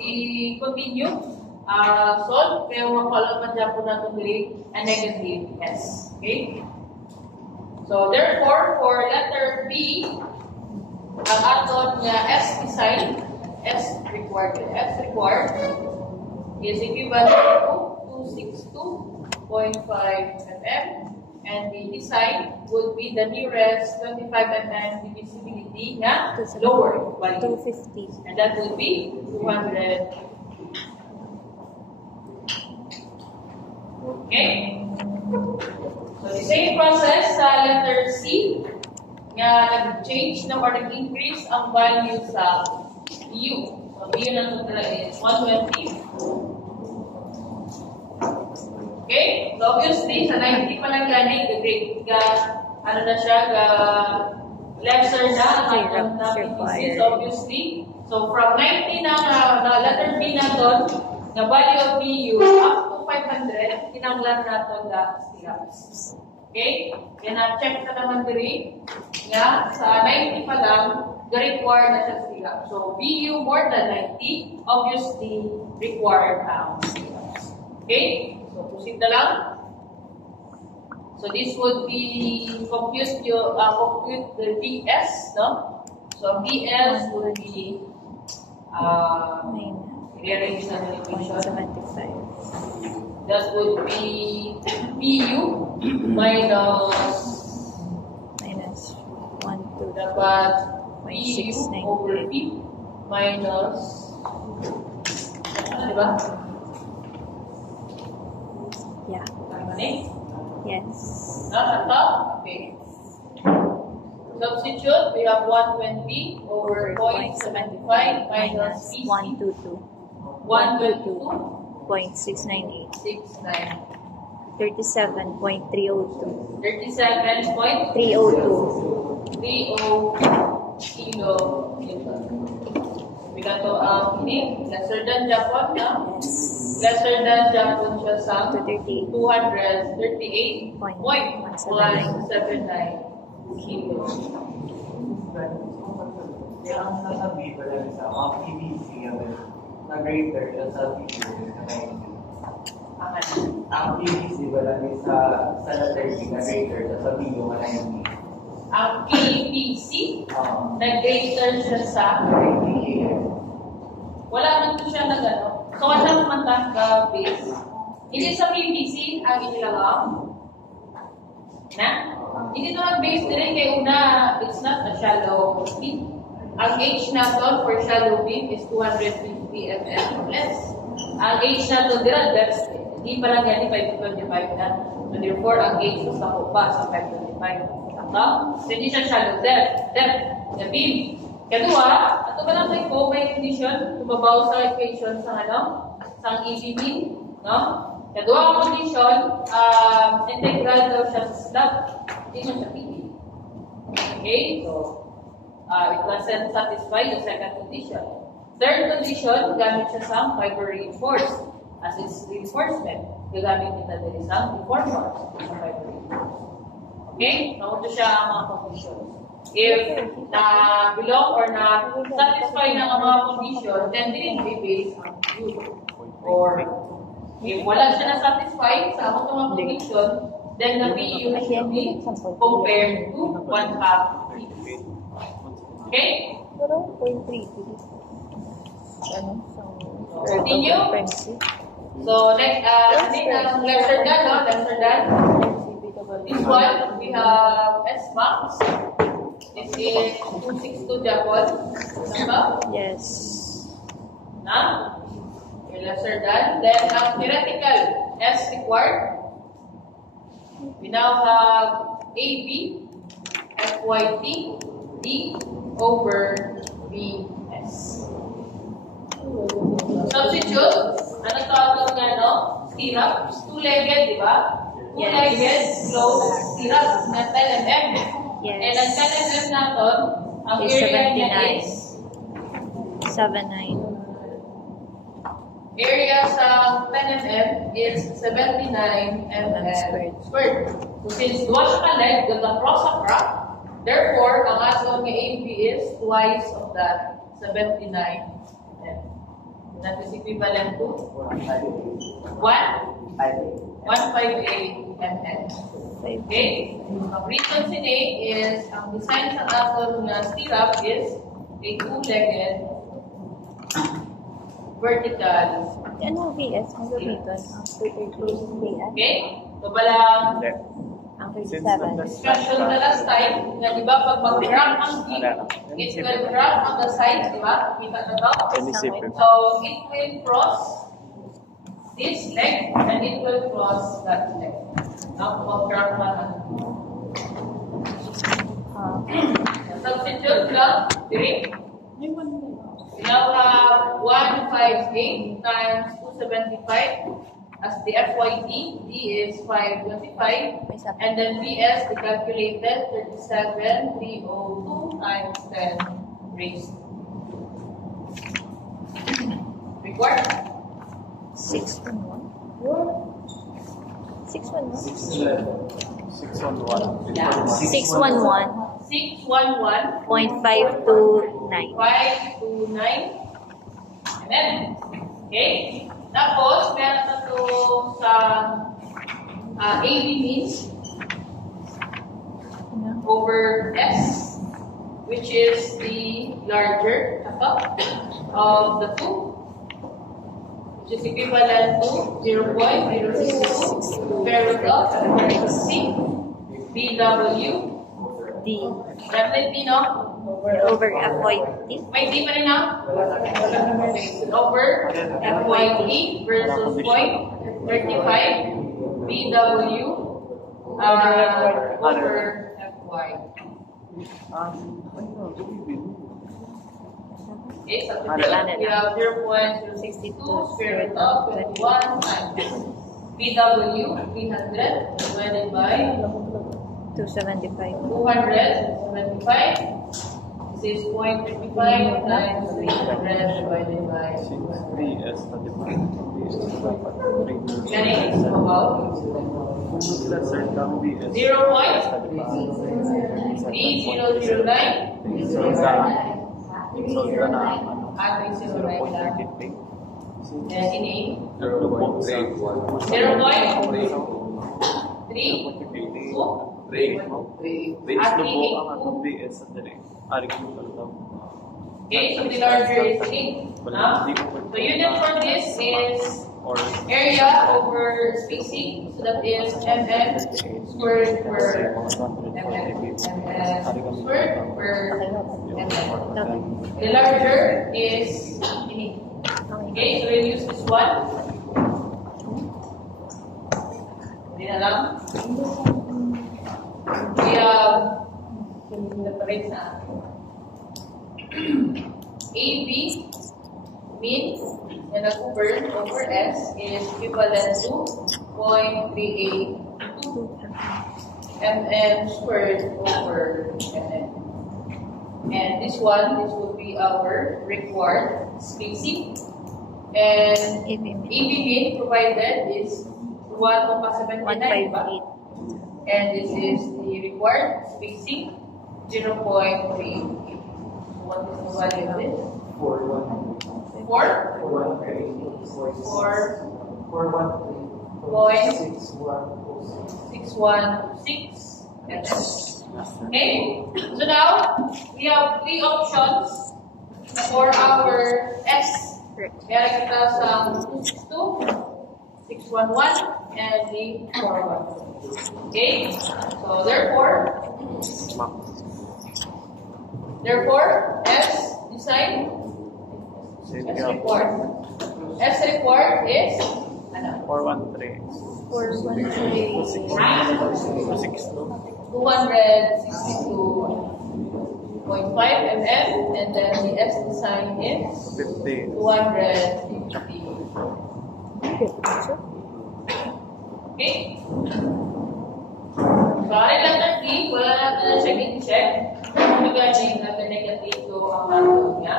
i-continue, solve, pero makalot man dyan po natin a negative S. Okay? So therefore, for letter B, ang aton nga S design, S required is equivalent to 262.5 mm, and the design would be the nearest 25 mm divisibility nga lower value. 250. And that would be 200. Okay? So the same process sa letter C, nga nag-change na or nag-increase ang value sa U. So U na ito is 120. Okay? So obviously, sa 90 pa lang gani, ano na siya, lesser na ang PCs, obviously. So from 90 na letter B na doon, na value of PU up to 500, kinanglan natin na stirrups. Okay? Yan check na naman diri nga sa 90 pa lang, required na siya stirrup. So PU more than 90, obviously required ang stirrups. Okay? So proceed na lang. So this would be compute the BS, no? So BS would be rearrange na the equation. 75. That would be PU minus 1 dapat PU over P minus ano diba? Yeah. Tama na eh? Yes. Ito? Okay. Substitute, we have 120 over 0.75 minus PC. 122. 122. 0.698. 69. 37.302. 37.302 kilo newton. We got to ini lesser than Japan na. Lesser than Japan siya sa 238.179 kilo. Ang sasabihin ko lang sa mga PVC na greater dyan sa PVC ang PVC wala sa lateral na greater dyan sa video na yun. Ang PVC na greater siya sa wala man to siya na gano'n. So, wala naman ka base. Hindi sa PVC ang inilang na? Hindi ito nag-base din kay una, it's not a shallow beam. Ang H natin for shallow beam is 250 mm less. Ang H natin dira, that's hindi pa lang yan 525 na. So therefore, ang H is ako pa sa 525. Tama? So hindi siya shallow depth. The beam. Kedua, ato ba lang may condition, tumabaw sa equation sa sa EB beam, no? Kedua ang condition, integral daw siya sa slab. Hindi siya PE. Okay? So, it was satisfy the second condition. Third condition, gamit siya sa fiber reinforced. As its reinforcement, gagamit kita din sa reformer sa fiber reinforced. Okay? So, ito siya ang mga conditions. If na-belong or na-satisfy ng mga condition, then din be based on U. Or, if wala siya na-satisfy sa mga condition, then the PU should be compared to 1/2 P. Okay? Pero 0.3. Ano? Continue. So, next, lesser than, no? Lesser than. This one, we have S-Max. This is 262 Japan. Yes. Na? Okay, lesser than. Then, ang theoretical S required. We now have AB, FYT, D over BS. Substitute. Ano tawag nga, no? Stirrup. Two-legged, di ba? Two-legged, closed stirrup. Ng 10 mm. Yes. And ang 10 mm natin, ang Is area niya 79. is 79. area sa 10 mm is 79 mm squared. So since duwa siya ka leg, across a crack, therefore, ang ason ng AB is twice of that, 79 mm. That is equivalent to 158 mm. Okay? Ang reason sin A is, ang design sa aton na stirrup is a two-legged vertical. Ano VS? Ang gamiton? Ang 33 Okay? So, balang ang Since 37. discussion na last time, na di ba pag mag-grab ang beam, it will grab on the side, di ba? Kita na to? Any zipper. So, it will cross this leg and it will cross that leg. Now, mag-grab na. Substitute lang, direct. We now have 158 times 275 as the FYD. D is 525. And then VS, we calculated 37,302 times 10 raised. Required? 611. 611. 611. Yeah. 611. 611. 0.529. 529. And then, okay. Tapos, meron na ito sa AB means over S, which is the larger of the two, which is equivalent to 0.062 parallel C BW D definitely no over FYT. may D pa rin na over FYT versus 0.35 BW over FY. Okay, substitute. We have 0.62 square root of 21 times BW 300 divided by 275. 275. This is 0.35 times 300 divided by 3S na different. Ganun is about Lesser than BS. 0.3009 Solve ka na. at 309 lang. 0.33. Then in A, 0.3. 0.32 Base at na po 3A. ang atong BS sa dali. Arik mo talaga. Okay, so the larger is A. The unit for this is Or area over spacing, so that is mm squared per mm squared per mm. The larger is ini. Okay, so we'll use this one. Hindi na lang. We have separate na. AB mean and the burn over S is equivalent to 0.382 mm squared over mm. And this will be our required spacing. And AB mean provided is 1.79. 158. And this is the required spacing 0.3. What is the value of this? 4.616. Okay, so now we have three options for our S. Meron kita sa 262, 611, and the 41. Okay, so therefore, S design. S required is ano? 413. 413. 262.5 mm, and then the S design is 50. 250. Okay? So, alin lang natin, wala natin na siya check. Regarding natin negative to ang natin niya.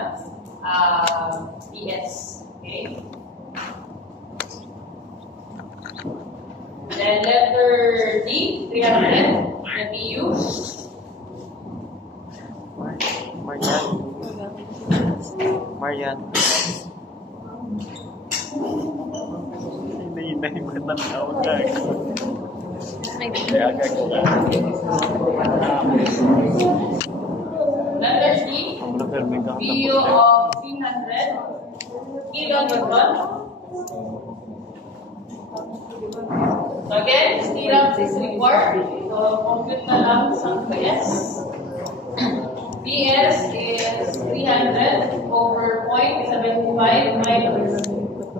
PS. Okay? Then letter D, 300, NBU. Marian. Hindi na yung matanaw guys. Kaya gagawin. Letter C, BU of 300 kilonewton. So again, stirrups is required. So compute na lang sa PS. PS is 300 over 0.75 minus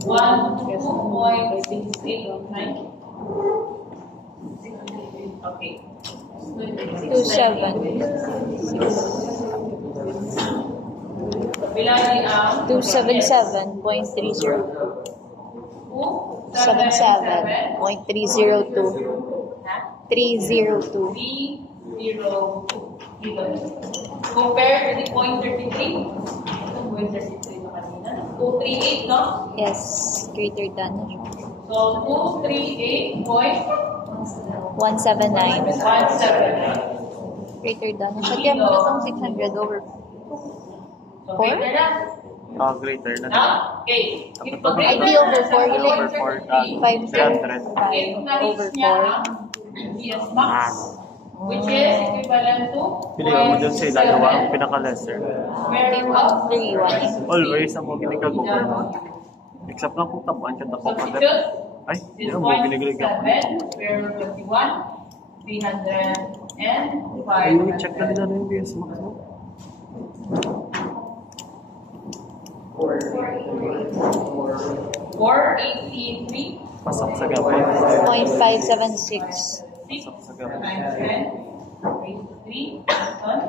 2.689. Okay. 277.302. 302. Compared to the 0.33. 0.33 na kanina. 238, no? Yes, greater than na siya. So, 238.179. 179. Greater than na siya. Kaya mo na itong 600 over So, greater na. Greater na. Okay. If the Ay, di over 4 yun. Over 4, 300. 5 over 4. PS max, which is equivalent to Pilihan mo dun sa ilagawa ang pinaka-lesser. square root of 3, 1. Always ang mga ginagawa. Except lang kung tapuan ka tapos ka. substitute. Ay, This hindi mo binigay ka. 0.7 square root 21, 300, and Ay, check na 500. nila na yung BS Max mo. 483 Pasok sa gabay. 0.576. times Sa gabay. 10 raised to 3 Newton.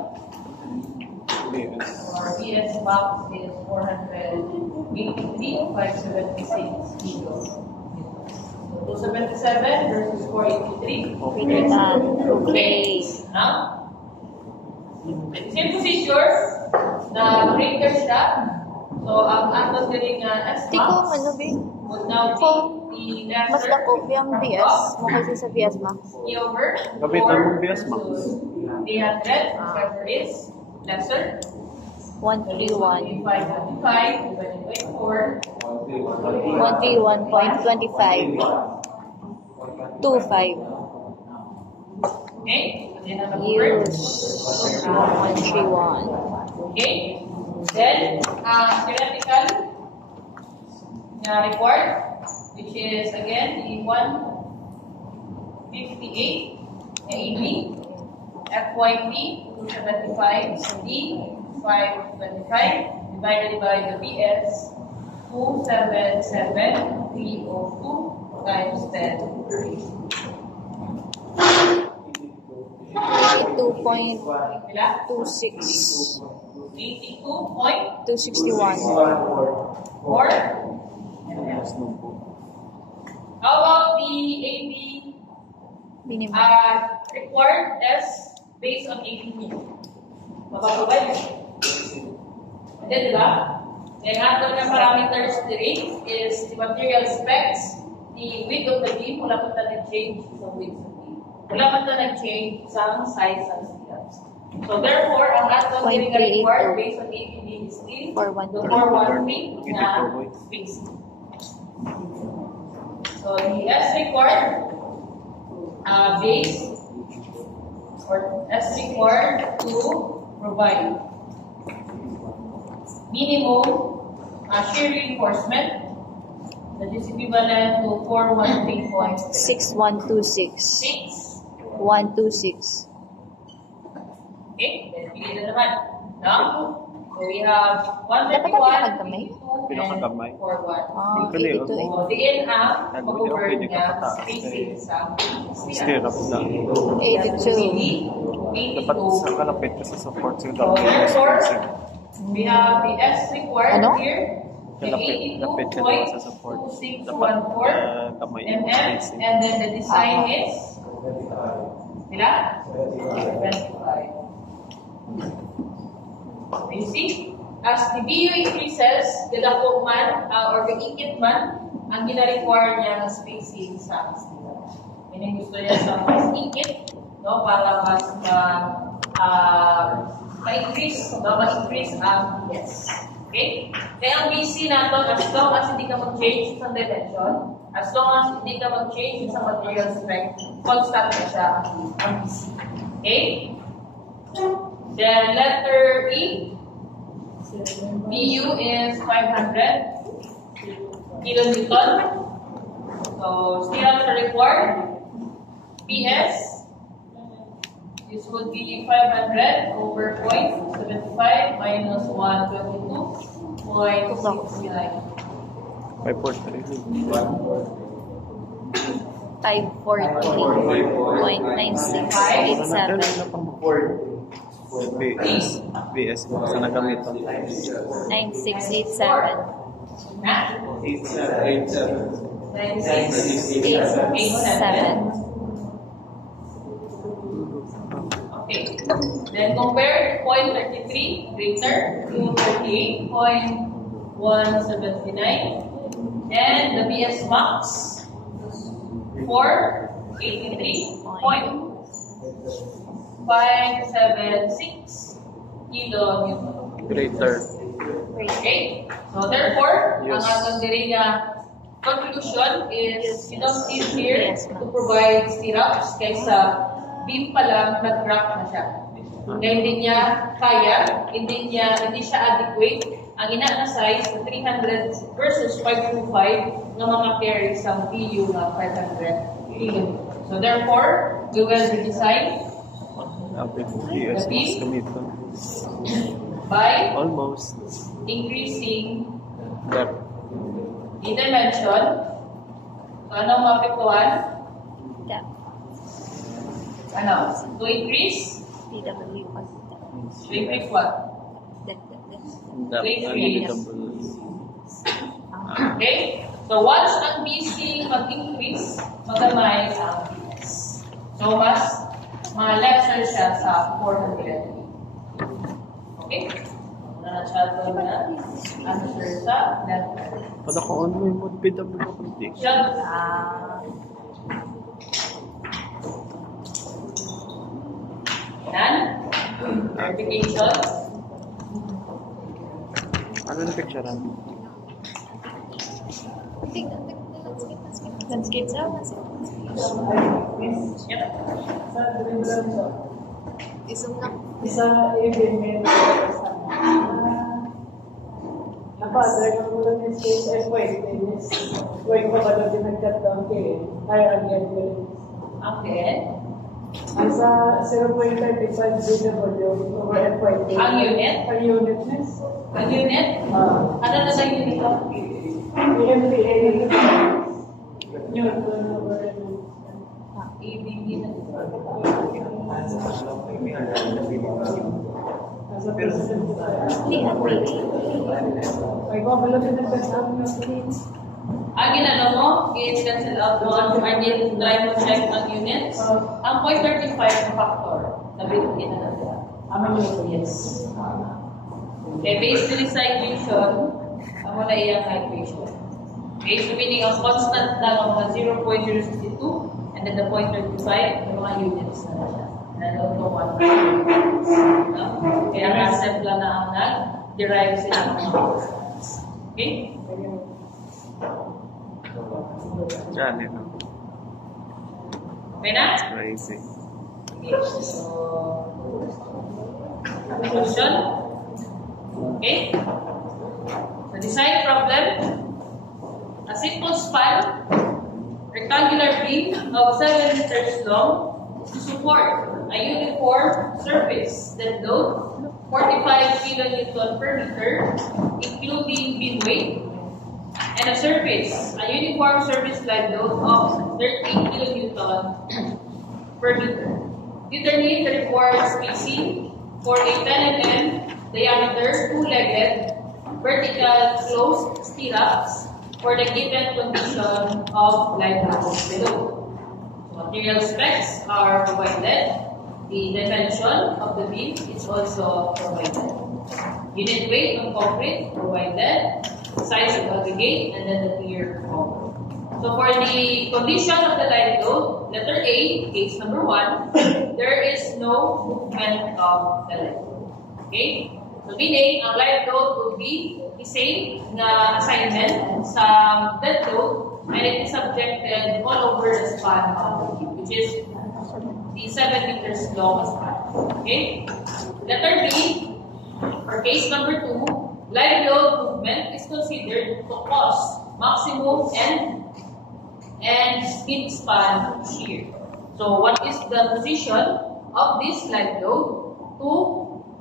BS. Our BS max is 483,576 kilos. So 277 versus 483. Okay. Okay. Now, same procedure na breaker siya. So, ang atos galing S Di ko, max ano, babe? would now Kung be the mas lesser dako yung BS mo kasi sa BS Max. E over Kapitan mong BS max. 300, whichever is lesser. 131. 525 divided by 4. 131.25. 25. Okay? Then ang convert. Use 131. Okay? Then, theoretical na report, which is again the 158 AB, FYP 275, D 525 divided by the BS 277,302 times 10 raised. 82.26. 82.261. 261. Or, how about the AB Minimum. required test based on APT? Mapaprovide. Hindi, di ba? Then, ato na parameters diri is the material specs, the width of the beam, wala pa tayo nag-change sa width of the beam. Wala pa tayo nag-change sa size ng stirrups. So, therefore, ang ato diri nga required based on APT is still the 413 na spacing. So, the S required base or S required to provide minimum shear reinforcement that is equivalent to 413.6. 6126. 126. Okay, then bigay na naman. No? So we have Dapat 131, kamay? 82, Pinakakamay. and 41. Ah, Actually, 82 eh. So, diin ang Nag- mag-over pwede ka niya pataas spacing sa Stirrup na. 82. 82. Dapat sa kalapit ka sa support so So, dapat therefore, spacing. we have the S required Ano? here. Lapit ka doon sa support. Dapat 82.2614 kamay mm, yung spacing. and then the design is nila 25. You see, as the BU increases, gadako man or gaikit man, ang gina-require niya ng spacing sa steel. Yan gusto niya sa mas ikit, no, para mas ma-increase ang yes. Okay? Kaya ang BC nato, as long as hindi ka mag-change sa dimension, as long as hindi ka mag-change sa material spec, constant na siya ang BC. Okay? Then letter E, BU is 500 kilonewton. So stirrups are required. PS, this would be 500 over 0.75 minus 122.69. 540.9687. BS mo sa nagamit. 9687. Na? 87. Okay. Then compare 0.33 greater to 38.179. And the BS max 483.576 kilonewton. Greater. Okay? So therefore, Yes. ang atong diri nga conclusion is we don't need here Yes, ma'am. to provide stirrups kaysa beam pa lang nag-crack na siya. Kaya hindi niya kaya, hindi siya adequate ang ina na size na 300 versus 525 na mga carry sa BU na 500 kilo. So therefore, we will redesign BS mas gamiton. by Almost. increasing Depth. the dimension. So anong maapektuhan? Yeah. Ano? To increase? PW kasi. To increase what? Okay? So, once ang BC mag-increase, magamay ang BS. So, mas mga lesser siya sa 400. Okay? Na-chat na answer sa left. Pada ko on mo yung PW ko. Siya. Yan. Verification. Ano na picture yan? Landscape daw. Yep. Isang lang. Isa i-bin Napadre ka mula ng space F-Wave. Wave ko ba doon nag-cut down kayo? Higher again. Okay. Nasa 0.35 GW over F-Wave. Ang unit? Ang unitness. Ang unit? Ano na sa unit ko? EMPA. Newton over EBB na. Nasa percent. Ay, ko ba lang nag-cut Ang ginano mo is cancel out mo. I need try mo check ang units. Ang 0.35 na factor. Nabilitin na natin. Yes. Okay, based on sa equation, ang wala iyang equation. Okay, so meaning ang constant lang ang mga 0.062 and then the 0.35, yung mga units na siya. Nanood ko 1. Kaya ang concept lang na ang nag-derive sila ng mga constants. Okay? Yan, yun. Okay na? Crazy. Okay, so... Question? Okay? So, design problem. A simple span, rectangular beam of 7 meters long to support a uniform surface that load 45 kilonewton per meter, including beam weight, and a surface, a uniform surface live load of 13 kilonewton per meter. Determine the required spacing for a 10 mm diameter, two-legged, vertical closed stirrups for the given condition of live load below. Material specs are provided. The dimension of the beam is also provided. Unit weight of concrete provided. Size of aggregate, and then the clear concrete. So for the condition of the live load, letter A, case number 1, there is no movement of the live load. Okay? So meaning, ang live load would be the same na assignment sa dead load, and it is subjected all over the span of the beam, which is the 7 meters long span. Okay? Letter B, for case number 2, live load movement is considered to cause maximum and mid span shear. So what is the position of this live load to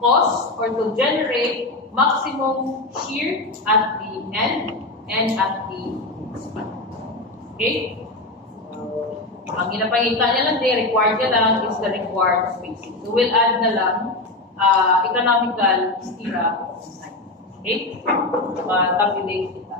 cause or to generate maximum shear at the end and at the span? Okay? Ang ginapakita niya lang din, required niya lang is the required spacing. So we'll add na lang economical stirrup design. Okay? Tabulate kita.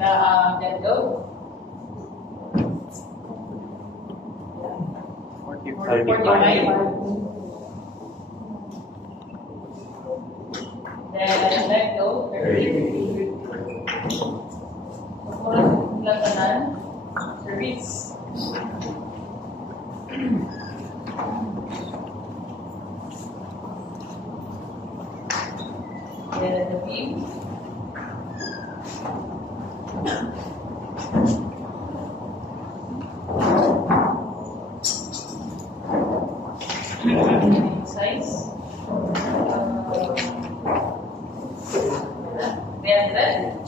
dead load. 45. 45. Then dead load 30. Latanan, service. Then the beam. Size. 300.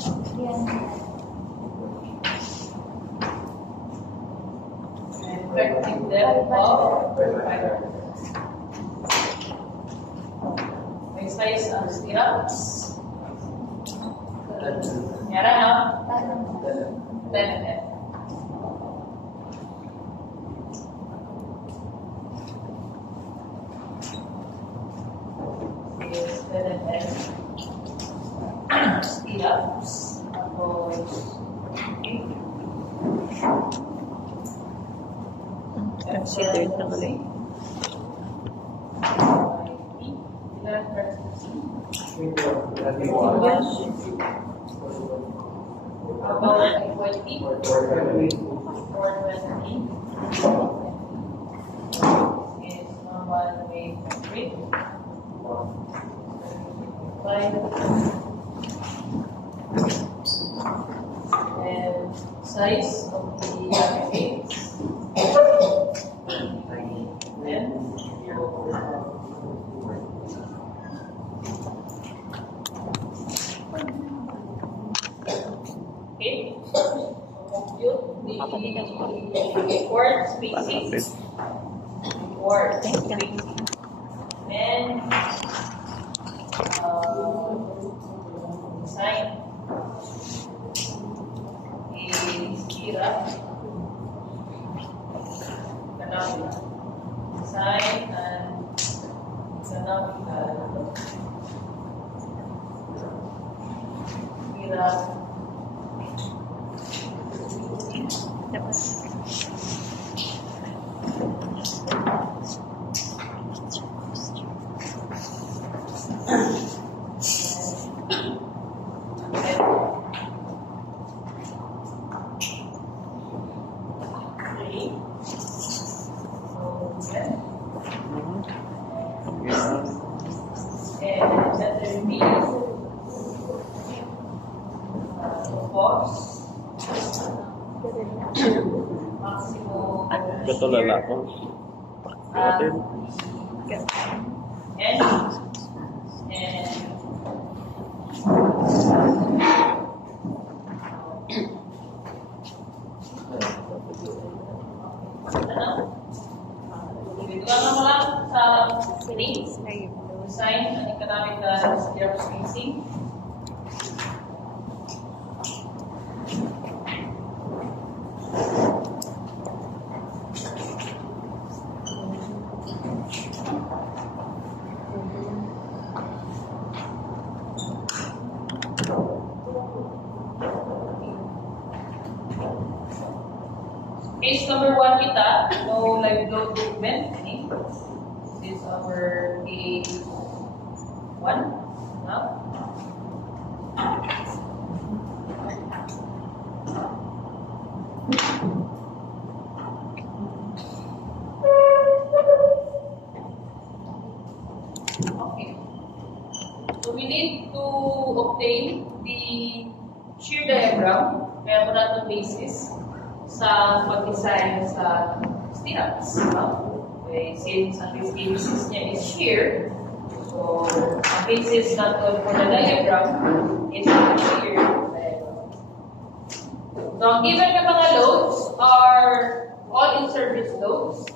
Effective depth of 5. May size ang stirrups. Meron na? 10. Is 10. Stirrups. Tapos, Considered na ulit. about 20 or 20 is normal weight weight 5 and size of the weights and okay, compute the chord spacing, and design is stirrup, design and stirrup. Betul lah ko. Design and economic stirrup spacing. Case number 1 kita, no live load movement. This is our case 1. Now, okay. So we need to obtain the shear diagram. Kaya po natin basis sa pag-design sa stirrups. Okay, since ang basis niya is shear, so ang basis natin for the diagram is the shear diagram. So ang given na mga loads are all in-service loads.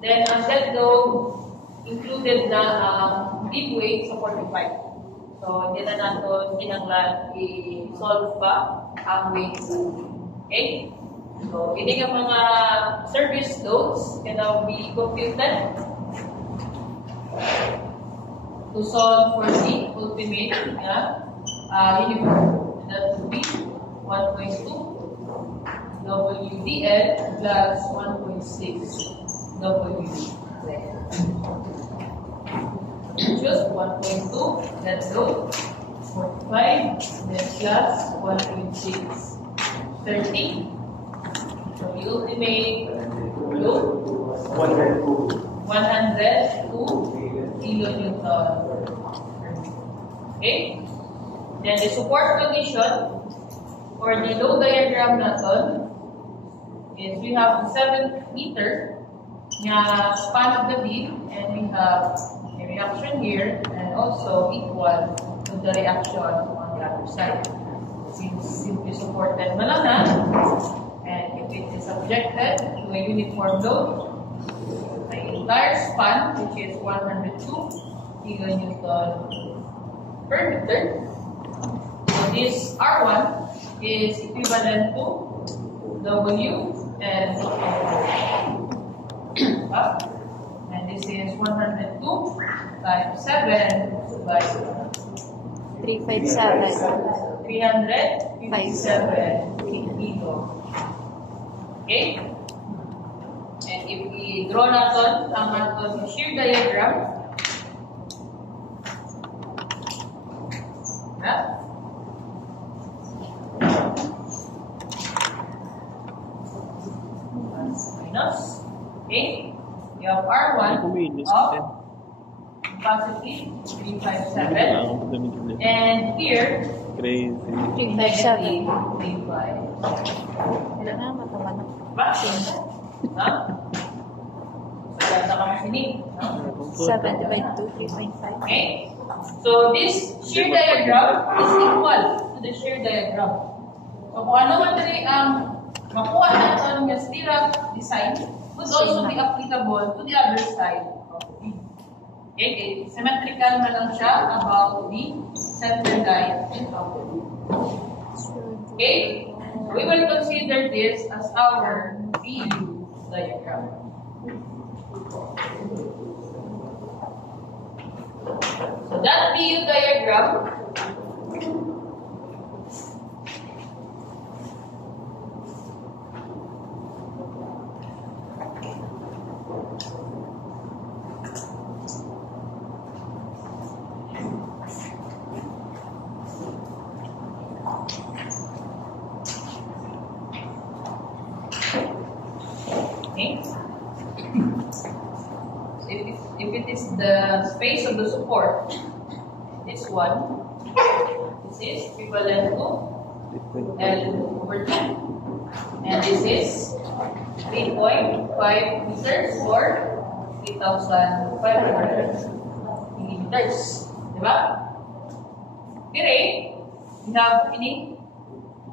Then ang dead load included na ang deep weight sa 45. So hindi na natin kinanglan i-solve pa ang weights. Okay? So, ini ang mga service loads can now be computed to solve for the ultimate uniform. That would be 1.2 WDL plus 1.6 WDL. Just 1.2, let's go. 45, then plus 1.6, 30. So the ultimate load, 102 kilonewton. Okay? Then the support condition for the load diagram natin is we have 7 meter na span of the beam, and we have a reaction here and also equal to the reaction on the other side. Since simply supported malana, and if it is subjected to a uniform load, the entire span, which is 102 kilonewton per meter, so this R1 is equivalent to W and and this is 102 times 7 by 357. 357 kilo. Okay? And if we draw natin ang ating shear diagram, minus, okay? You have R1 of positive 357, and here Crazy. 357. 35. Wala na, mataman. Bakit? Ha? So, ganda kami sini. 7 divided 2, 3.5. Okay? So, this shear diagram is equal to the shear diagram. So, kung ano man rin ang makuha natin ng stirrup design would also be applicable to the other side of the beam. Okay? Symmetrical man lang siya about the center line of the beam. Okay? We will consider this as our VU diagram. So that VU diagram if it is the space of the support, this one, this is equivalent to L over 2. And this is 3.5 meters or 3,500 millimeters. Diba? Pero, we have ini,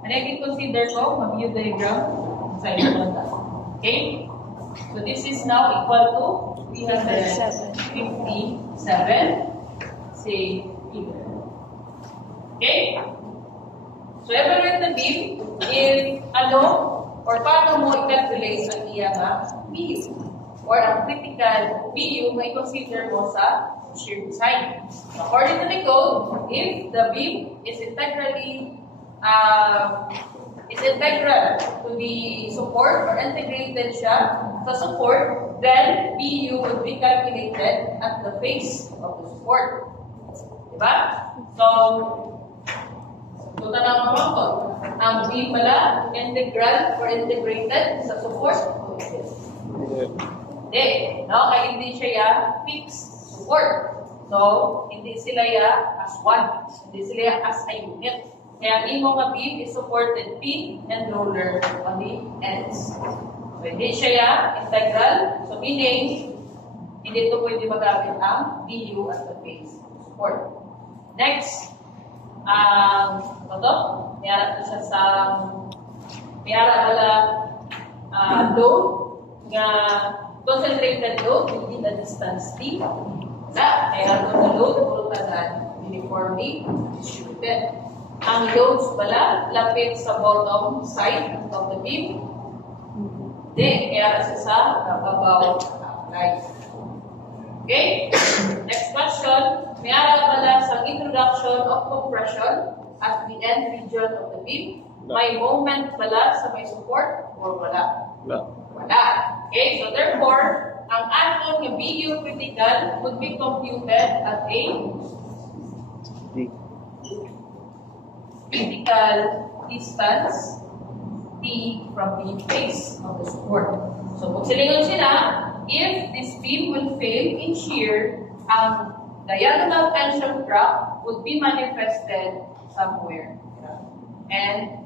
and I can consider ko, mag-view diagram, inside the one. Okay? So this is now equal to 357, say, meter. Okay? So evaluate the beam if ano or paano mo i-calculate ang iyang BU or ang critical BU may consider mo sa shear design. According to the code, if the beam is integral to the support or integrated siya sa support, then BU would be calculated at the face of the support. Diba? So tanong mo ko, ang beam pala, integral or integrated sa support? Hindi. No? Kaya hindi siya fixed support. So, hindi sila as one. Hindi sila as a unit. Kaya ang imong nga beam is supported P and roller on the ends. So, hindi siya integral. So, meaning, hindi ito pwede magamit ang BU at the face support. Next, mayara ito siya sa load nga concentrated load within the distance T. Mayara ito na load pulutan uniformly distributed. Ang loads pala lapit sa bottom side of the beam. Mayara siya sa babaw line. Okay? Next question. Mayara pala sa introduction of compression at the end region of the beam. May moment pala sa may support or wala? Wala. Wala. Okay, so therefore, ang aton nga BU critical would be computed at a critical distance T from the face of the support. So, kung silingon sila, if this beam will fail in shear, ang diagonal tension drop would be manifested somewhere. And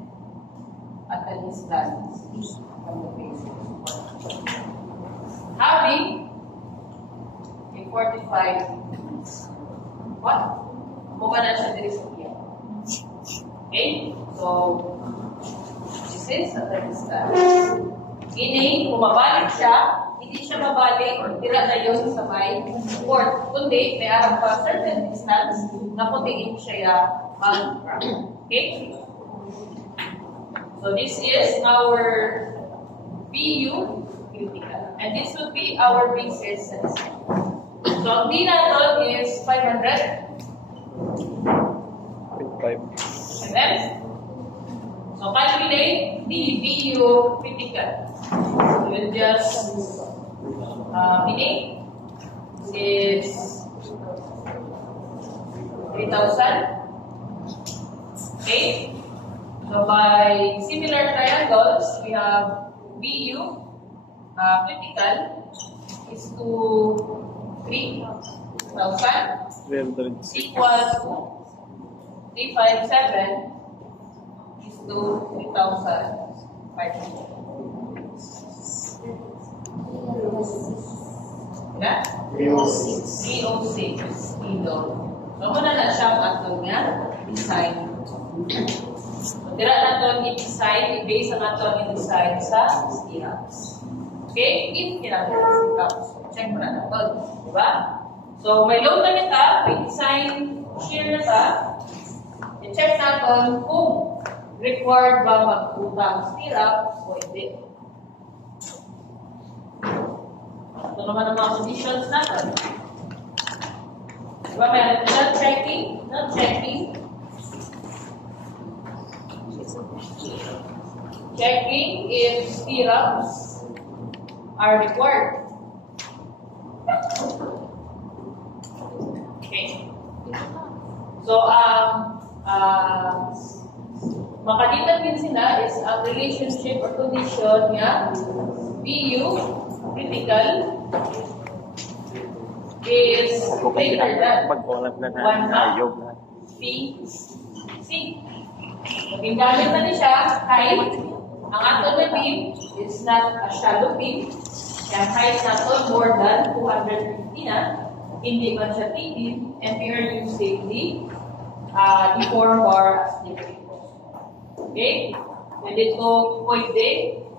at a distance from the face of the support. Having a 45 what? Buka na siya dito sa iya. Okay? So, this is at a distance. Ini, kung mabalik siya, hindi siya mabalik or tira na yun sa may support. Kundi, may arang pa certain distance na putingin siya mag-drop. Okay? So, this is our BU critical. And this would be our basis system. So, ang D natin is 500. 5. And then, so calculate the BU critical. We'll just, ini is 3,000. Okay. So by similar triangles, we have BU critical is to 3,000 equals to 357 is to 3,500. Yeah? 306 kilo. So, muna na siya ang atong nga design. So, tira na ito i-design, i-base ang atong i-design sa stirrups. Okay? If kinakita sa stirrups. Check mo na ito. Diba? So, may load na kita, may design shear na ta. I-check natin kung required ba mag-utang stirrups o hindi. Ito naman ang mga conditions natin. Diba, may not checking. Checking if stirrups are required. Okay. So, makalitan din sila is ang relationship or condition nga BU critical is greater than 1/2 PC. So, gingamit na niya siya kahit ang aton na beam is not a shallow beam. Kaya kahit natin more than 250 na, hindi man siya T-beam, and we are using the D4 bar as the beam. Okay? And ito pwede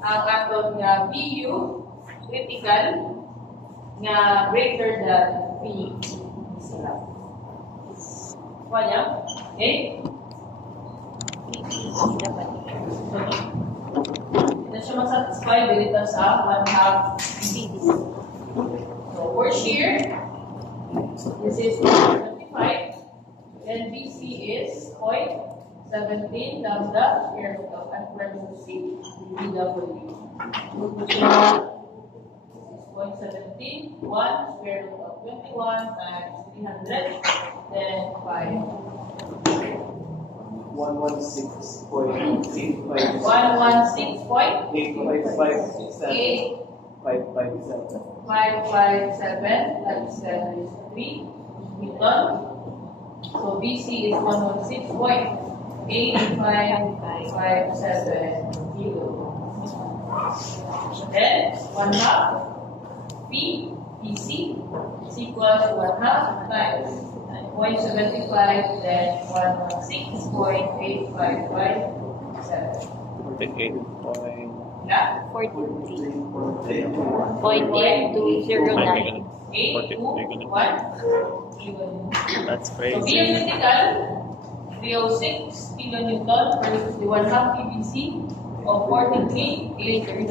ang aton nga BU critical nga greater than P sila. Kanya? Okay? Hindi siya masatisfy dito sa 1/2 B. So, for shear, this is 25, and BC is 0.17 lambda square root of unparenthesis BW. 0.17, 1 square root of 21 times 300, then 5. 116.857. 557 times 7 is 3 Newton. So BC is 116.8557 kilo. Then 1/2 PC is equal to 1/2 times 0.75, then 116.8557. 48. Yeah? 43.8209. 8, 2, 1, even. That's So, crazy. being critical, 306 kilonewton versus the 1/2 PVC of 43 is 1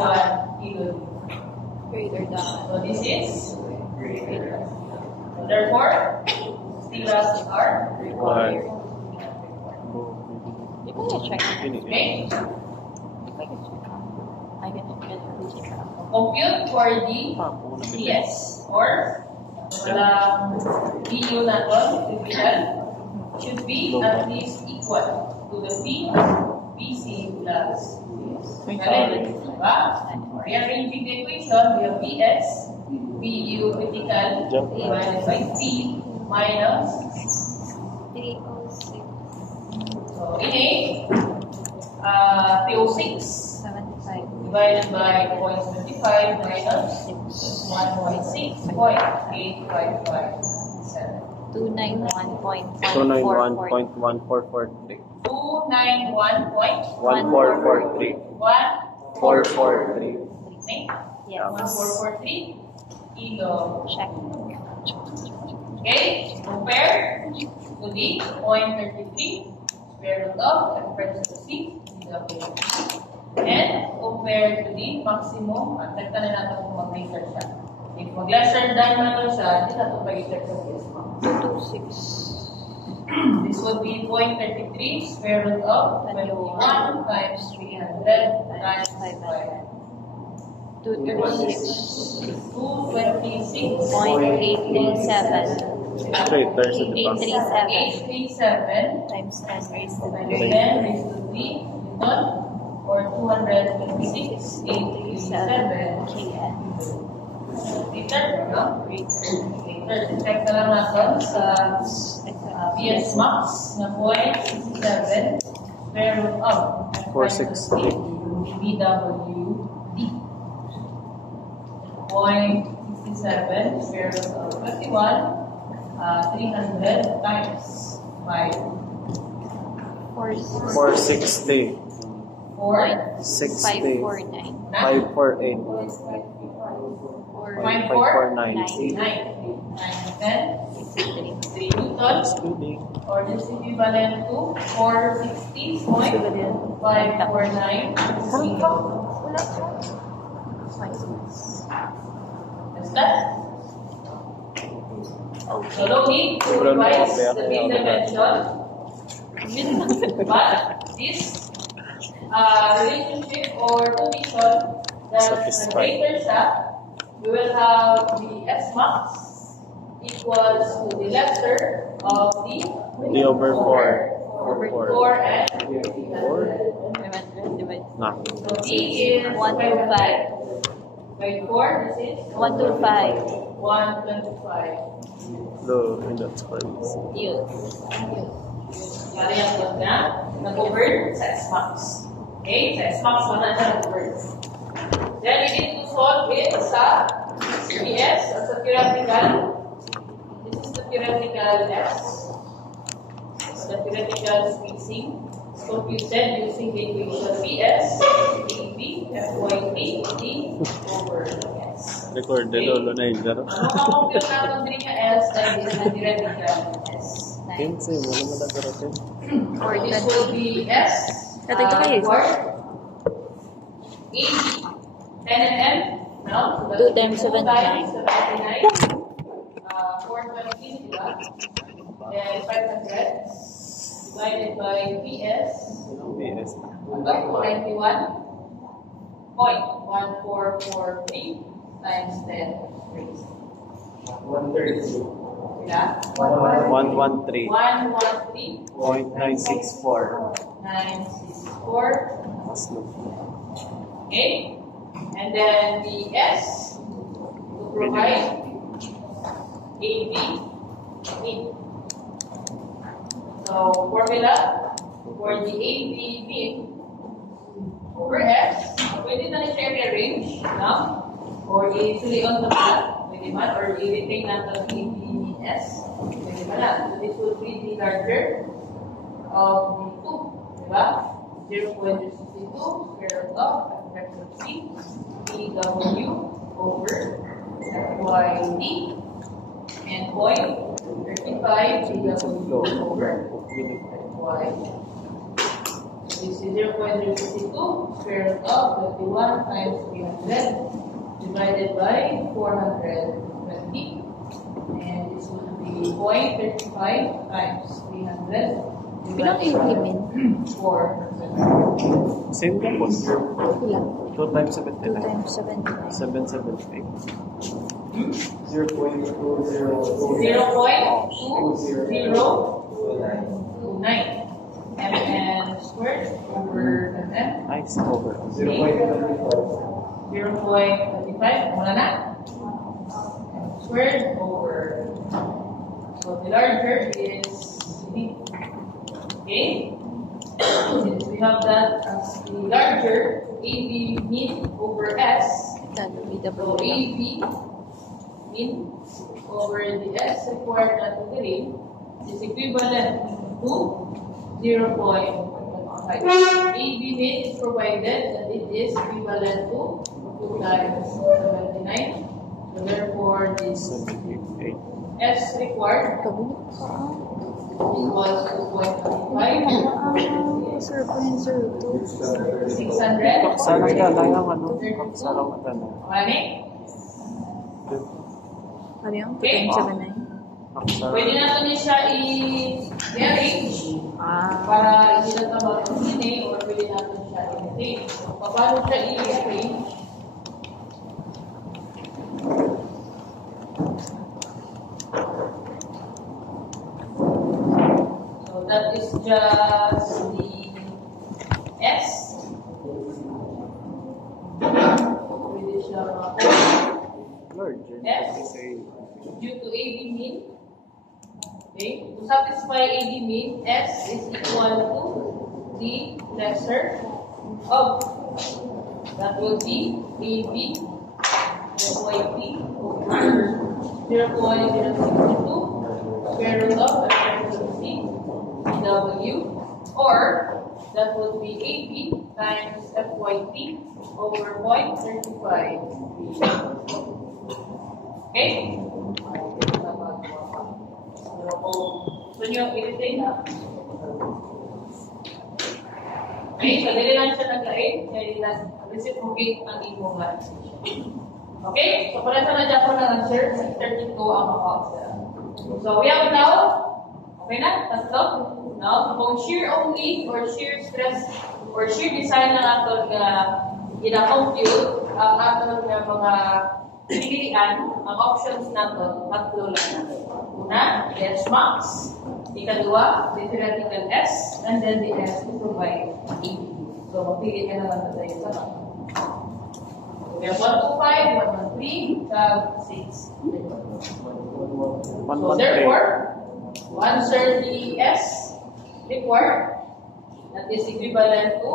kilonewton. Greater than. So, this is greater. So, therefore, stirrups are required. check. Okay? I can check. Compute for the PS or walang PU natin, typical, should be at least equal to the P PC plus PS. Correct? Diba? Rearranging the equation, we have PS, PU critical divided by P minus 306. so in A, 306 75. divided by 0.25 minus 1.6.8557. 291.1443. 291.1443. 1443. Okay? Yes. 1443 kilo. Check. Okay? Compare to the 0.33 square root of f parenthesis and compare to the maximum. Check na natin kung mag-meter siya. If mag-lesser than naman siya, hindi natin pag-check sa case mo. 226. This would be 0.33 square root of 21 times 300 times 5. 226. 226.837 Straight, there's a deposit. 837 Times 10 raised to the 10 raised to 3 Newton or 226.837 kN. liter, no? Liter. Check na lang natin sa PS Max na 0.67 square root of 460. BWD. 0.67 square root of 21 300 times 5. 460. 4 60. 549. 548. 549. 10 3 newtons Excluding. or this is equivalent to 460.549 That's that. So no need to revise the big dimension. But this relationship or condition that the greater siya, we will have the S max equals to the lesser of the over 4. over 4 and 300. Nah. So D is 125. by 4, this is 125. 125. No, that's crazy. Use. Kali ang code na nag-over sa S-max. Okay? Sa S-max wala na nag-over. Then, you need to solve it sa PS or sa theoretical. This is the theoretical S. So, the theoretical spacing is computed using the equation PS, AB, FYP, D over S. Record, lolo na yun. Ano? Ano ka-compute natin din yung S ay sa theoretical S? 15, wala mo nagarating. Or this will be S. Katagto kayo. For 80. 10 and M. No? 2 times 79. 420, diba? Then 500 divided by PS. PS. Hanggang 91.1443 times 10 raised. 132. Diba? 113. 113. 0.964. 964. Mas no. Okay? And then the S to provide AB 8. So formula for the AB beam over S, pwede na siya rearrange, no? Or i-tuloy on the plat, pwede man, or i-retain natin AB S, pwede man lang. So this will be the larger of the 2, diba? 0.62 square root of vector C PW over FYD and 0.35 PW over FY. This is 0.62 square root of 21 times 300 divided by 420 and this will be 0.35 times 300 Bilang 80 min. 4. Same lang po. Ilang? 2 times 2 79. times 79. 778. 0.2029 mn squared over mn. Nice. Over. 0.25. Wala na? Squared over. So the larger is B. Okay? Since we have that as the larger, AB mean over S. So AB mean over the S required at the rate is equivalent to 0.5. AB mean is provided that it is equivalent to 2 times 79. So therefore, this 78. S required equals 2.25. 0.02. 600. Paksalang galang ano? Paksalang matanda. Ano? Ano yung 2 times 79? Paksalang. Pwede natin siya i-rearrange para hindi na tama ang sine or pwede natin siya i-rearrange. So, paano siya i-rearrange? So that is just the S. Pwede siya Lord, Yes. due to AB mean. Okay, to satisfy AB mean, S is equal to the lesser of. That will be AB FYP over 0.062 square root of FYP W, or that would be AB times FYP over 0.35. Okay? So nyo, i-retain na. Okay, so dili lang siya naglain, kaya reciprocate ang imong lunch. Okay, so para sa nadya ko na answer, 32 ang makakasya. So we have now, okay na, tatlo. Now, kung shear only, or shear stress, or shear design ng atong gina-compute, ang atong mga pilihan, ang options nato, tatlo lang. Una, S max. Ikadua, the theoretical S. And then the S to provide E. So, mapili ka naman na tayo sa mga. We have 125, 113, 6. So, therefore, answer the S required. That is equivalent to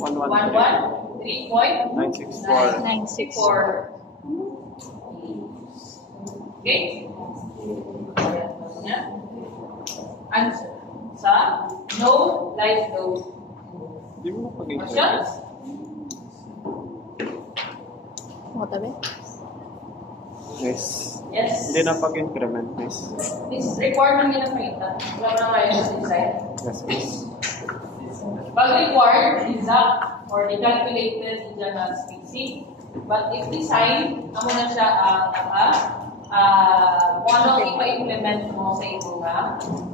113.964. Okay? Answer. Sa no light load. Di mo pag-increment. Questions? Mo tabi? Yes. Yes. Hindi na pag-increment, please. This required namin na makita. Wala na kayo sa design. Yes, please. Pag required, exact or calculated dyan na spacing. But if design, amo na siya kung anong ipa-implement mo sa iyong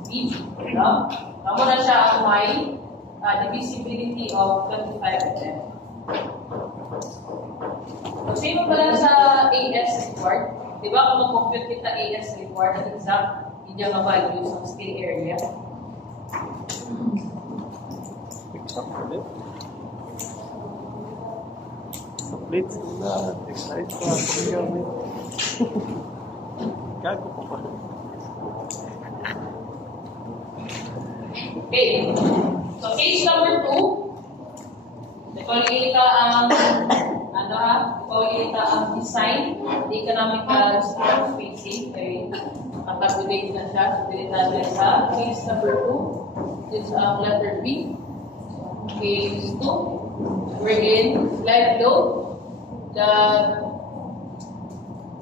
video. No? Amo na siya ang may divisibility of 25%. So, sino pala sa AS required? Di ba kung mag-compute kita AS required at exact, hindi ang values ng scale area? Exact ulit. Complete na. Excited pa. Ang gamit. Gago ko pa. Okay. So, case number 2. Ipaulit ang ipaulit ang design, the economical spacing. Kaya nakapagulate na siya. So, pilitan na sa case number 2. It's letter B. Case 2. We're in live load that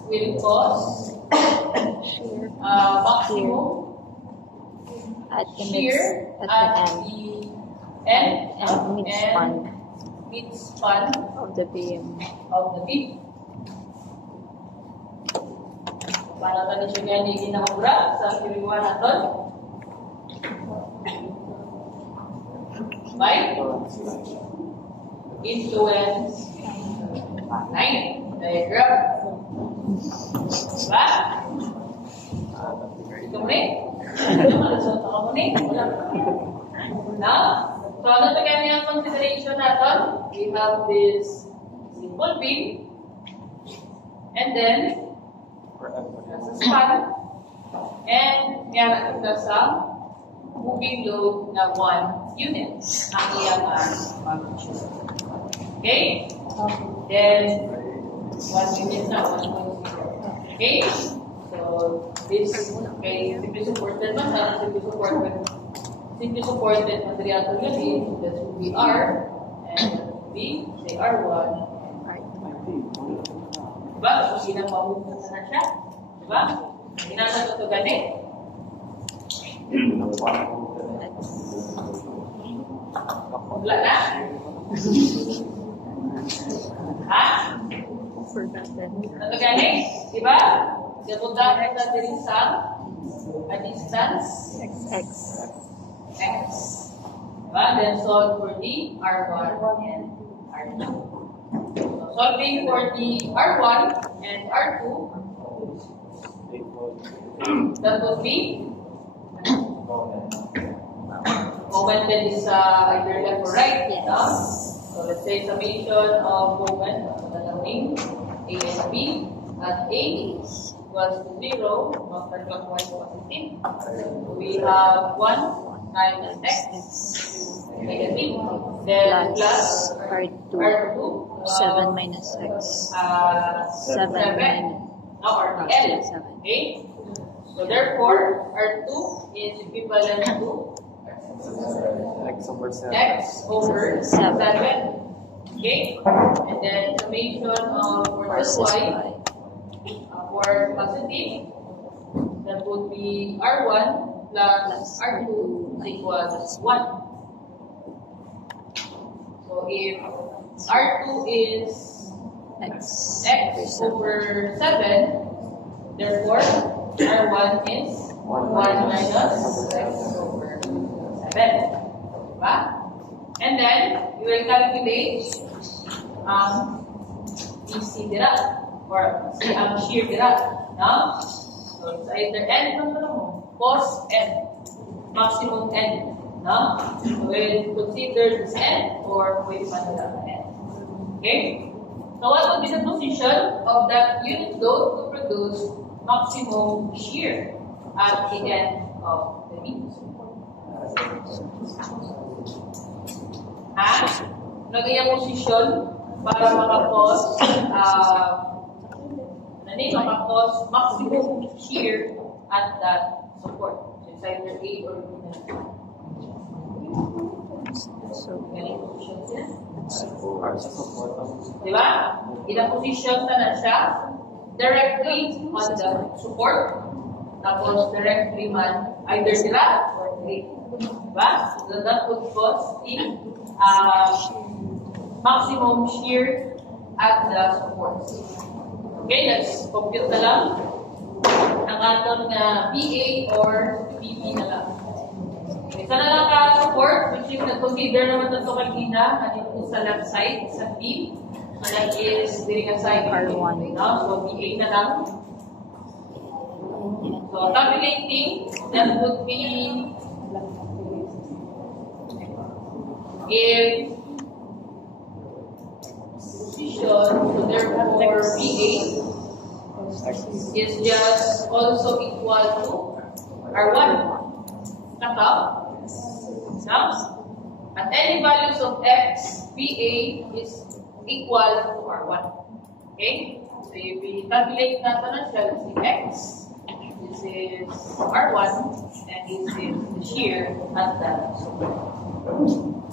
will cause maximum At the shear at at the the end and mid-span of the beam. of the beam. Para tadi siya ganyan ginahura sa kiriwan natin. by influence 9. Diagram. Diba? Ito mo rin? Now, so ano ito kanya consideration natin? We have this simple beam, and then nasa span, and meron ito sa moving load na 1 unit ang iyang magnitude. Okay? Then 1 unit na 1.0. Okay? So this okay, simply supported man, simply supported material to unit, that would be R, and that would be say R1. Diba? So sinamahugnan na siya. Diba? Hinasa ito ganit. Wala na? Ha? Ito ganit? Diba? Siya na din sa a distance X. X. Diba? Then solve for the R1 and R2. So solving for the R1 and R2, that would be moment that is either left or right. Yes. No? So let's say summation of moment, namin A and B, at A equals to 0, counterclockwise positive. We have 1 times X, negative, then plus R2. 7 minus X. 7 or L. Okay? So therefore, R2 is equivalent to X over 7. X over 7. Okay? And then summation of versus Y for positive, that would be R1 plus R2 equals 1. So if R2 is X over 7, therefore R1 is 1 minus X over 7. Diba? And then, you will calculate BC dira or shear dira. No? So it's either N cos N, maximum N. No? So we'll consider this N or pwede pa nila N. Okay? So what would be the position of that unit load to produce maximum shear at the end of the beam? Lagay ang posisyon para makapos makapos maximum shear at that support. So it's either A or B na. Galing posisyon siya. Diba? Ilang posisyon na siya directly on the support, tapos directly man either sila or three. Diba? So that would cause the maximum shear at the support. Okay, let's compute na lang ang atong PA or PP na lang. Isa na lang ka-support, which is consider naman ito kanina dito sa left side, sa beam. So that is during a side R1. No? So PA na lang. So calculating, that would be if position, so therefore PA is just also equal to R1. Now, at any values of X, PA is equal to R1. Okay? So if we calculate natin na siya, let's see X, this is R1, and this is the shear at the support.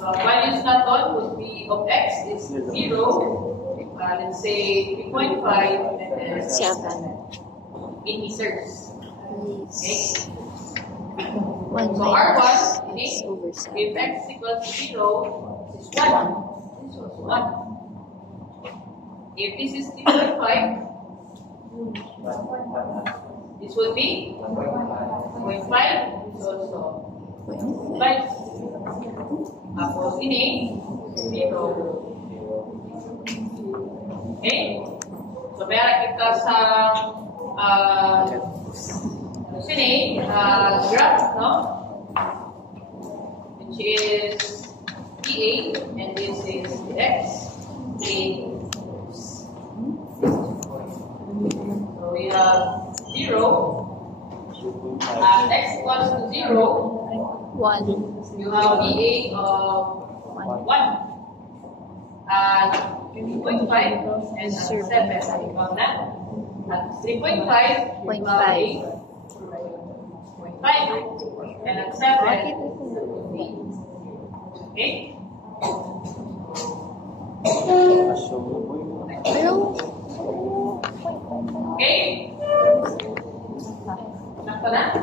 So values natin would be of X is 0, let's say 3.5, and then 7 in meters. Okay? So R1 is if X equals 0, this is 1. This is 1. If this is 3.5, this will be 0.5. This is also 5. Tapos Tapos ini, 0. Okay? So, meron kita sa sini, graph, no? Which is PA, and this is the X. So, we have 0. X equals to 0. 1. You have PA of 1. At 3.5 and 7. You have that. At 3.5, you have 8.5. And at 7, 8. Okay? Pero, Okay? Sakto na?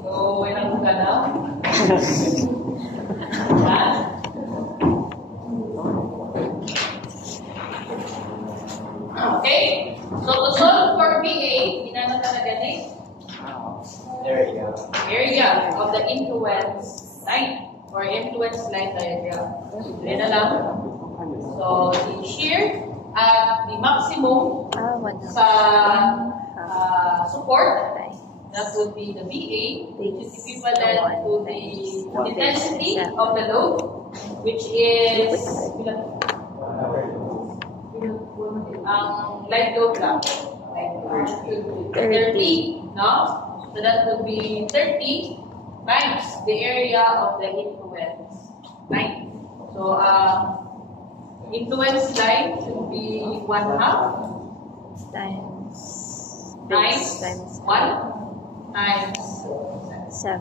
So, walang ganaw. Ha? Okay? So, to solve for PA, ginano talaga ni area of the influence line or influence line diagram. Yan na lang. So, the shear at the maximum 1. sa support, that would be the VA, which is equivalent to the intensity of the load, which is light load lang. 30, no? So that would be 30 times the area of the influence line. So, influence line should be 1/2 Times 1 times 7.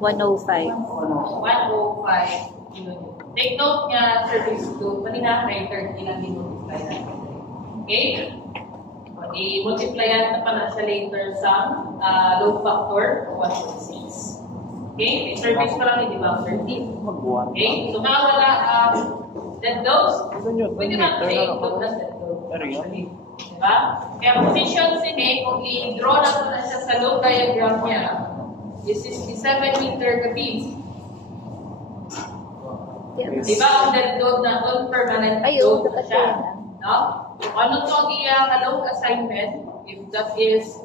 105. 105 kilonewton. Take note niya, service load, kanina may 30 lang i-multiply natin. Okay? I-multiply natin pa na siya later sa load factor of 1.6. Okay? May service pa lang, hindi ba? 13. Okay? So, makawala dead loads. Pwede natin siya i-include na dead load. Actually. Diba? Kaya position sini, kung i-draw natin na siya sa load diagram niya, is 67 meter gabi. Yes. Diba ang dead load na permanent load na siya? No? Ano to ang load assignment if that is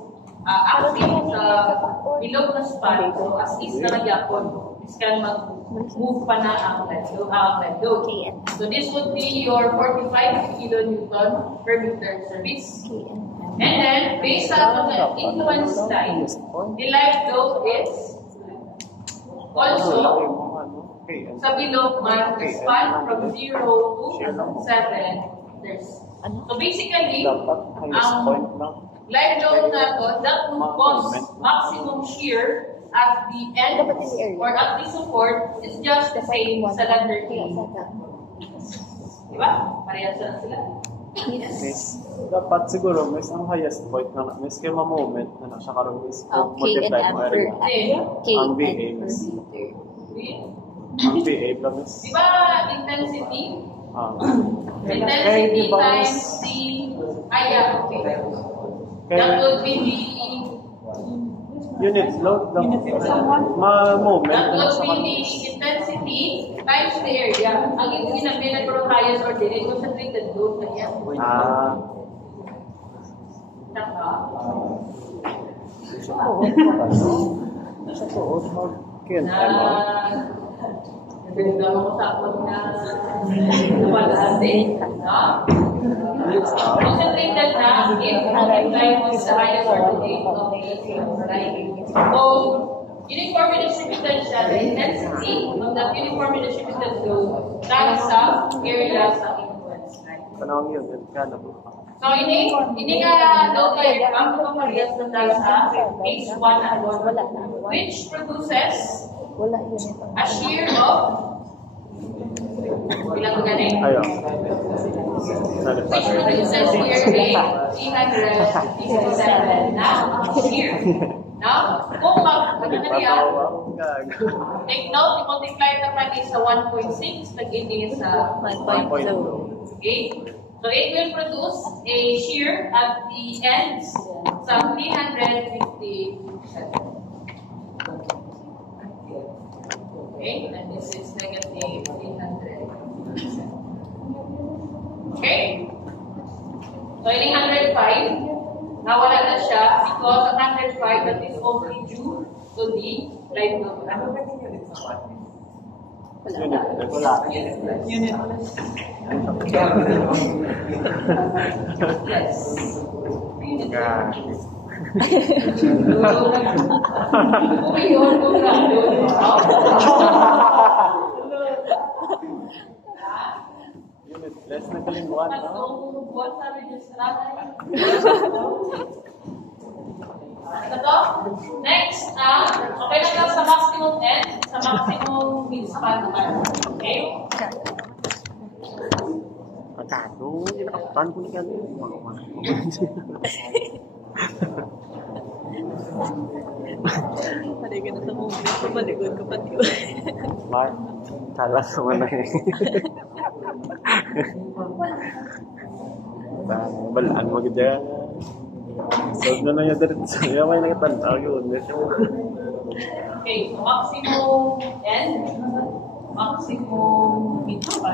active sa below na span, so as is na nagyapon, is can mag-move pa na ang dead load. So this would be your 45 kilonewton per meter service. And then, based on the influence line, the live load is also sa below man, the span from 0 to 7. So basically, live load na to, that will cause maximum shear at the end or at the support is just the same sa letter A. Diba? Parehas na sila. Yes. Dapat siguro, mas ang highest point na, may schema moment na nasa karoon is multiply mo area. Ang VA. Ang VA promise. Diba intensity? Kaya Intensity di ba times the okay. That would be the unit load lang. Ma-moment that na would nasa be karoon. the intensity times the area. Ang ibig sabihin na highest or dili concentrated load na yan. Tama. Sa tuod, mag-kill. Naganda mo sa ako na napadaan din. Concentrated na if multiply mo sa highest or dili of the line. So, uniformly distributed siya, the intensity of that uniformly distributed load dahil sa area sa influence line. Panahon yun, kaya na po. So, ini nga load diagram, ito parehas na dahil sa case 1 at 1, which produces a shear of ilang galing? Ayaw. Which produces here a 357 na shear. No? Kung take note, i-multiply naman sa 1.6, nag-ini sa 1.2. Okay? So it will produce a shear at the ends sa 357. Okay, and this is negative 300. Okay? So, yung 105, nawala na siya because ang 105 that is only due to the right number. Ano ba yung unit sa one? Wala. Unit. Yes. Uy, yun, kung nandun. Unit, less na kalimbuan. Tatlong buwan sa registrar. Ito to? Next, okay na lang sa maximum n, sa maximum midspan naman. Okay? Pagkado, kinakaputan ko ni Kali. Pari ka na sa mobile ko, maligod ko pati. Mark, talas naman na eh. Balaan mo ganda. Solve na lang yung diretso. Yung may nakatantag yun. Okay, so maximum n, maximum midspan.